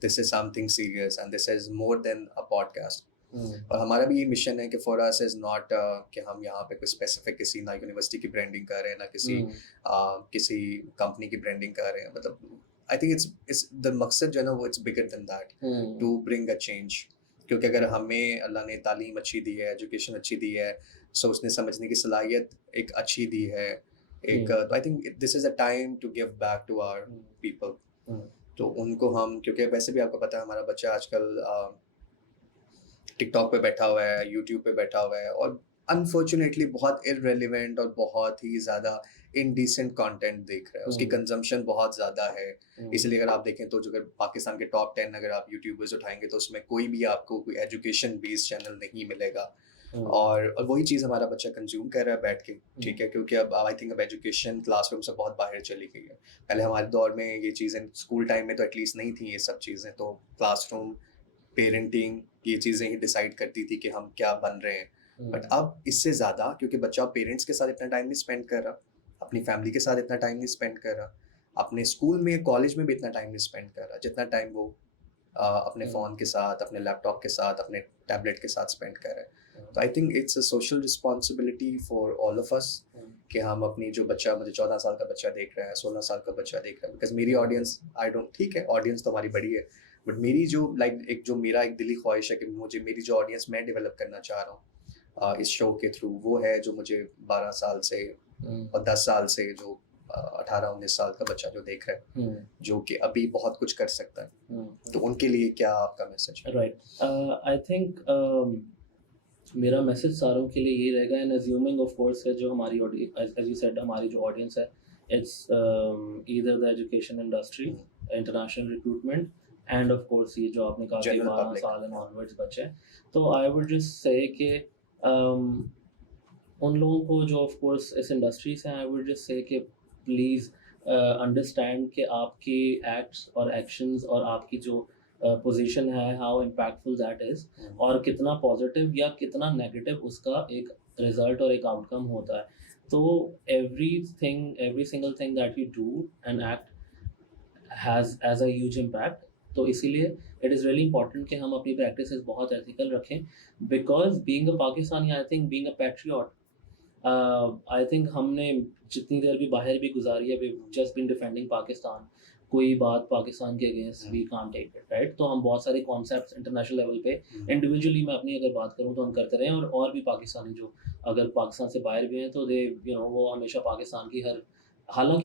this is something serious and this is more than a podcast और हमारा भी ये मिशन है कि फॉर अस इज नॉट कि हम यहाँ पे कोई स्पेसिफिक किसी ना यूनिवर्सिटी की ब्रांडिंग कर रहे हैं ना किसी कंपनी की ब्रांडिंग कर रहे हैं मतलब आई थिंक इट्स द मकसद जो है ना वो it's bigger than that to bring a change क्योंकि अगर हमें अल्लाह ने तालीम अच्छी दी है एजुकेशन अच्छी दी है सोचने समझने की सलाहियत एक अच्छी दी है एक तो I think this is a time to give back to our people तो उनको हम क्योंकि वैसे भी आपको पता है हमारा बच्चा आजकल टिकटॉक पे बैठा हुआ है यूट्यूब पे बैठा हुआ है और अनफॉर्चुनेटली बहुत इररेलेवेंट और बहुत ही ज़्यादा इनडिसेंट कंटेंट देख रहा है उसकी कंजम्पशन बहुत ज़्यादा है इसलिए अगर आप देखें तो जो अगर पाकिस्तान के टॉप 10 अगर आप यूट्यूबर्स उठाएंगे तो उसमें कोई भी आपको कोई एजुकेशन बेस्ड चैनल नहीं मिलेगा और वही चीज़ हमारा बच्चा कंज्यूम कर रहा है बैठ के ठीक है क्योंकि अब आई थिंक अब एजुकेशन क्लासरूम से बहुत बाहर चली गई है पहले हमारे दौर में ये चीज़ें स्कूल टाइम में तो एटलीस्ट नहीं थी ये सब चीज़ें तो क्लासरूम पेरेंटिंग ये चीज़ें ही डिसाइड करती थी कि हम क्या बन रहे हैं बट अब इससे ज़्यादा क्योंकि बच्चा पेरेंट्स के साथ इतना टाइम नहीं स्पेंड कर रहा अपनी फैमिली के साथ इतना टाइम नहीं स्पेंड कर रहा अपने स्कूल में कॉलेज में भी इतना टाइम नहीं स्पेंड कर रहा जितना टाइम वो अपने फ़ोन के साथ अपने लैपटॉप के साथ अपने टैबलेट के साथ स्पेंड कर रहे हैं तो I think it's a social responsibility for all of us कि हम अपनी जो बच्चा मुझे 14 साल का बच्चा देख रहा है 16 साल का बच्चा देख रहा है बिकॉज मेरी ऑडियंस आई डोंट ठीक है ऑडियंस तो हमारी बड़ी है बट मेरी जो मेरा एक दिली ख्वाहिश है कि मुझे मेरी जो ऑडियंस मैं डेवलप करना चाह रहा हूँ इस शो के थ्रू वो है जो मुझे 12 साल से और 10 साल से जो 18-19 साल का बच्चा जो देख रहा है जो कि अभी बहुत कुछ कर सकता है तो उनके लिए क्या आपका मैसेज है राइट आई थिंक मेरा मैसेज सारों के लिए यही रहेगा एंड अज्यूमिंग ऑफ कोर्स है जो हमारी एज यू सेड हमारी जो ऑडियंस है it's either the education industry international recruitment end of course ये जो आपने कहा कि 12 साल एंड ऑनवर्ड्स बच्चे तो आई वुड जस्ट से कि उन लोगों को जो ऑफ कोर्स इस इंडस्ट्री से आई वुड जस्ट से कि प्लीज़ अंडरस्टैंड कि आपकी एक्ट्स और एक्शंस और आपकी जो पोजीशन है हाउ इम्पैक्टफुल दैट इज़ और कितना पॉजिटिव या कितना नेगेटिव उसका एक रिजल्ट और एक आउटकम होता है तो every single thing that you do and act has as a huge impact तो इसीलिए इट इज़ रियली इंपॉर्टेंट कि हम अपनी प्रैक्टिस बहुत एथिकल रखें because being a Pakistani I think being a patriot I think हमने जितनी देर भी बाहर भी गुजारी है we just been defending Pakistan कोई बात पाकिस्तान के against we can't take it right तो हम बहुत सारे कॉन्सेप्ट्स इंटरनेशनल लेवल पे इंडिविजुअली मैं अपनी अगर बात करूँ तो हम करते रहे और भी पाकिस्तानी जो अगर पाकिस्तान से बाहर भी हैं तो दे वो हमेशा पाकिस्तान की हर हालांकि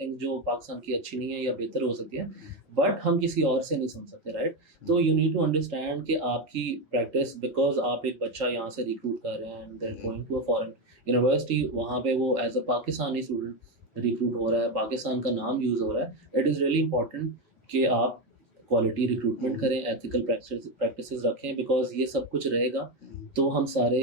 जो पाकिस्तान की अच्छी नहीं है या बेहतर हो सकती है बट हम किसी और से नहीं सुन सकते राइट तो यू नीड टू अंडरस्टैंड कि आपकी प्रैक्टिस बिकॉज आप एक बच्चा यहाँ से रिक्रूट कर रहे हैं and then going to a foreign university वहाँ पे वो as a Pakistani student recruit हो रहा है पाकिस्तान का नाम यूज़ हो रहा है इट इज़ रियली इंपॉर्टेंट कि आप क्वालिटी रिक्रूटमेंट करें एथिकल प्रैक्टिसेस रखें बिकॉज ये सब कुछ रहेगा तो हम सारे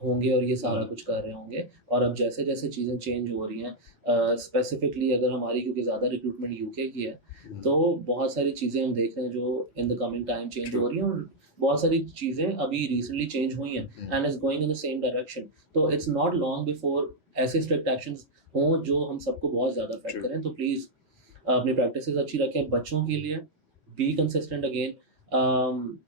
होंगे और ये सारा कुछ कर रहे होंगे और अब जैसे जैसे चीज़ें चेंज हो रही हैं स्पेसिफिकली अगर हमारी क्योंकि ज़्यादा रिक्रूटमेंट यूके की है तो बहुत सारी चीज़ें हम देख रहे हैं जो in the coming time change हो रही हैं और बहुत सारी चीज़ें अभी रिसेंटली चेंज हुई हैं and is going in the same direction तो इट्स नॉट लॉन्ग बिफोर ऐसे स्ट्रिक्ट एक्शंस हों जो हम सबको बहुत ज़्यादा अफेक्ट करें तो प्लीज़ अपनी प्रैक्टिसेस अच्छी रखें बच्चों के लिए बी कंसिस्टेंट अगेन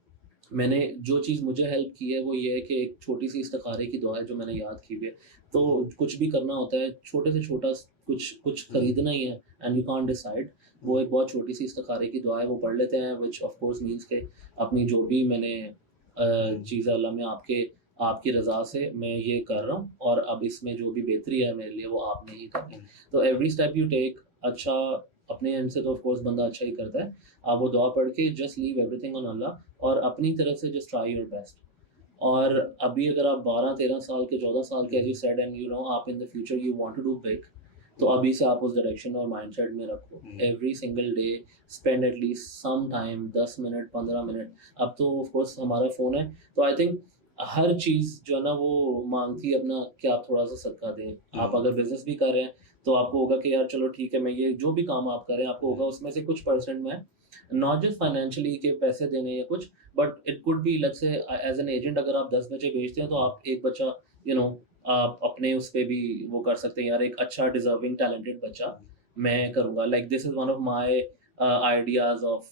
मैंने जो चीज़ मुझे हेल्प की है वो ये है कि एक छोटी सी इस्तिखारे की दुआ है जो मैंने याद की हुई है तो कुछ भी करना होता है छोटे से छोटा कुछ खरीदना ही है एंड यू कांट डिसाइड वो एक बहुत छोटी सी इस्तिखारे की दुआ है वो पढ़ लेते हैं विच ऑफ कोर्स मीन्स के अपनी जो भी मैंने चीज़ अल्लाह में आपकी रज़ा से मैं ये कर रहा हूँ और अब इसमें जो भी बेहतरी है मेरे लिए वो आपने ही करनी तो एवरी स्टेप यू टेक अच्छा अपने एंड से तो ऑफ कोर्स बंदा अच्छा ही करता है आप वो दुआ पढ़ के जस्ट लीव एवरीथिंग ऑन अल्लाह और अपनी तरफ से जस्ट ट्राई योर बेस्ट और अभी अगर आप 12-13 साल के 14 साल के as you said and you know आप in the future you want to do big तो अभी से आप उस डायरेक्शन और माइंडसेट में रखो। Every single day spend at least some time, 10 minute, 15 minute. अब तो ऑफ कोर्स हमारा फ़ोन है, तो आई थिंक हर चीज़ जो है ना वो मांगती है अपना कि आप थोड़ा सा सदका दें। आप अगर बिजनेस भी कर रहे हैं तो आपको होगा कि यार चलो ठीक है, मैं ये जो भी काम आप कर रहे हैं आपको होगा उसमें से कुछ परसेंट मैं नॉट जस्ट फाइनेंशियली के पैसे देने या कुछ, but it could be let's say as an agent अगर आप 10 बच्चे बेचते हैं तो आप एक बच्चा यू नो आप अपने उस पे भी वो कर सकते हैं, यार एक अच्छा डिजर्विंग टैलेंटेड बच्चा मैं करूँगा। Like this is one of my ideas of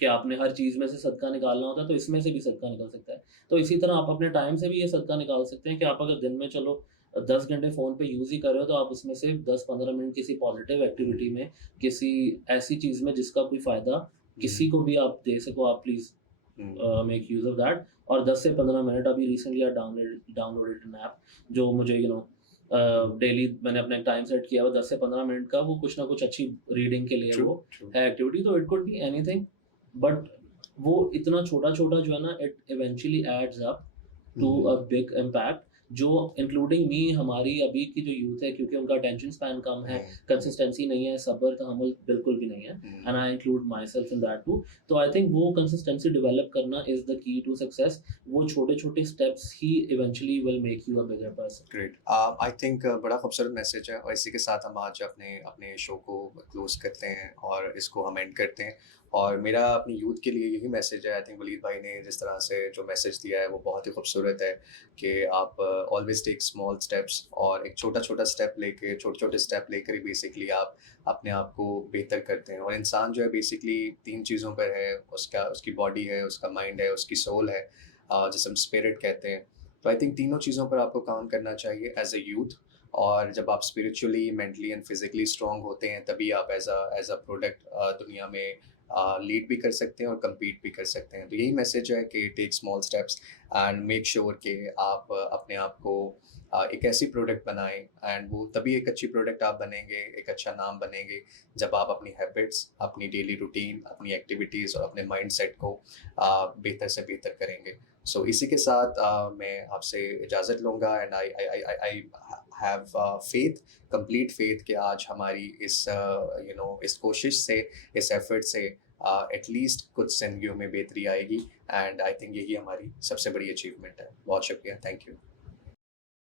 कि आपने हर चीज़ में से सदका निकालना होता है तो इसमें से भी सदका निकल सकता है। तो इसी तरह आप अपने टाइम से भी ये सदका निकाल सकते हैं कि आप अगर दिन में चलो 10 घंटे फ़ोन पे यूज़ ही कर रहे हो तो आप उसमें से 10-15 मिनट किसी पॉजिटिव एक्टिविटी में, किसी ऐसी चीज़ में जिसका कोई फ़ायदा किसी को भी आप दे सको, आप please make use of that. और 10 से 15 मिनट, अभी recently I downloaded an app जो मुझे डेली मैंने अपना एक टाइम सेट किया हुआ 10 से 15 मिनट का, वो कुछ ना कुछ अच्छी रीडिंग के लिए वो है एक्टिविटी। तो it could be anything, but वो इतना छोटा-छोटा जो है ना it eventually adds up to a big impact, जो इंक्लूडिंग मी हमारी अभी की जो यूथ है, क्योंकि उनका अटेंशन स्पैन कम है, कंसिस्टेंसी नहीं है, सब्र तहम्मुल बिल्कुल भी नहीं है, and I include myself in that too. तो आई थिंक वो कंसिस्टेंसी डेवलप करना is the key to success. वो छोटे-छोटे स्टेप्स ही eventually will make you a bigger person. Great, I think बड़ा खूबसूरत मैसेज है, और इसी के साथ हम आज अपने अपने शो को क्लोज करते हैं और इसको हम एंड करते हैं। और मेरा अपनी यूथ के लिए यही मैसेज है। आई थिंक वलीद भाई ने जिस तरह से जो मैसेज दिया है वो बहुत ही खूबसूरत है कि आप ऑलवेज टेक स्मॉल स्टेप्स, और एक छोटा छोटा स्टेप लेके, छोटे छोटे स्टेप लेकर ही बेसिकली आप अपने आप को बेहतर करते हैं। और इंसान जो है बेसिकली 3 चीज़ों पर है, उसकी बॉडी है, उसका माइंड है, उसकी सोल है, जिसे हम स्पिरिट कहते हैं। तो आई थिंक तीनों चीज़ों पर आपको काम करना चाहिए एज अ यूथ। और जब आप spiritually, mentally and physically strong होते हैं तभी आप एज अ प्रोडक्ट दुनिया में लीड भी कर सकते हैं और कम्पीट भी कर सकते हैं। तो यही मैसेज है कि take small steps and make sure कि आप अपने आप को एक ऐसी प्रोडक्ट बनाएं, एंड वो तभी एक अच्छी प्रोडक्ट आप बनेंगे, एक अच्छा नाम बनेंगे, जब आप अपनी हैबिट्स, अपनी डेली रूटीन, अपनी एक्टिविटीज़ और अपने माइंडसेट को बेहतर से बेहतर करेंगे। सो इसी के साथ मैं आपसे इजाज़त लूँगा, and I have faith, complete faith कि आज हमारी इस इस कोशिश से, इस एफर्ट से एटलीस्ट कुछ ज़िंदगियों में बेहतरी आएगी। एंड आई थिंक यही हमारी सबसे बड़ी अचीवमेंट है। बहुत शुक्रिया, थैंक यू।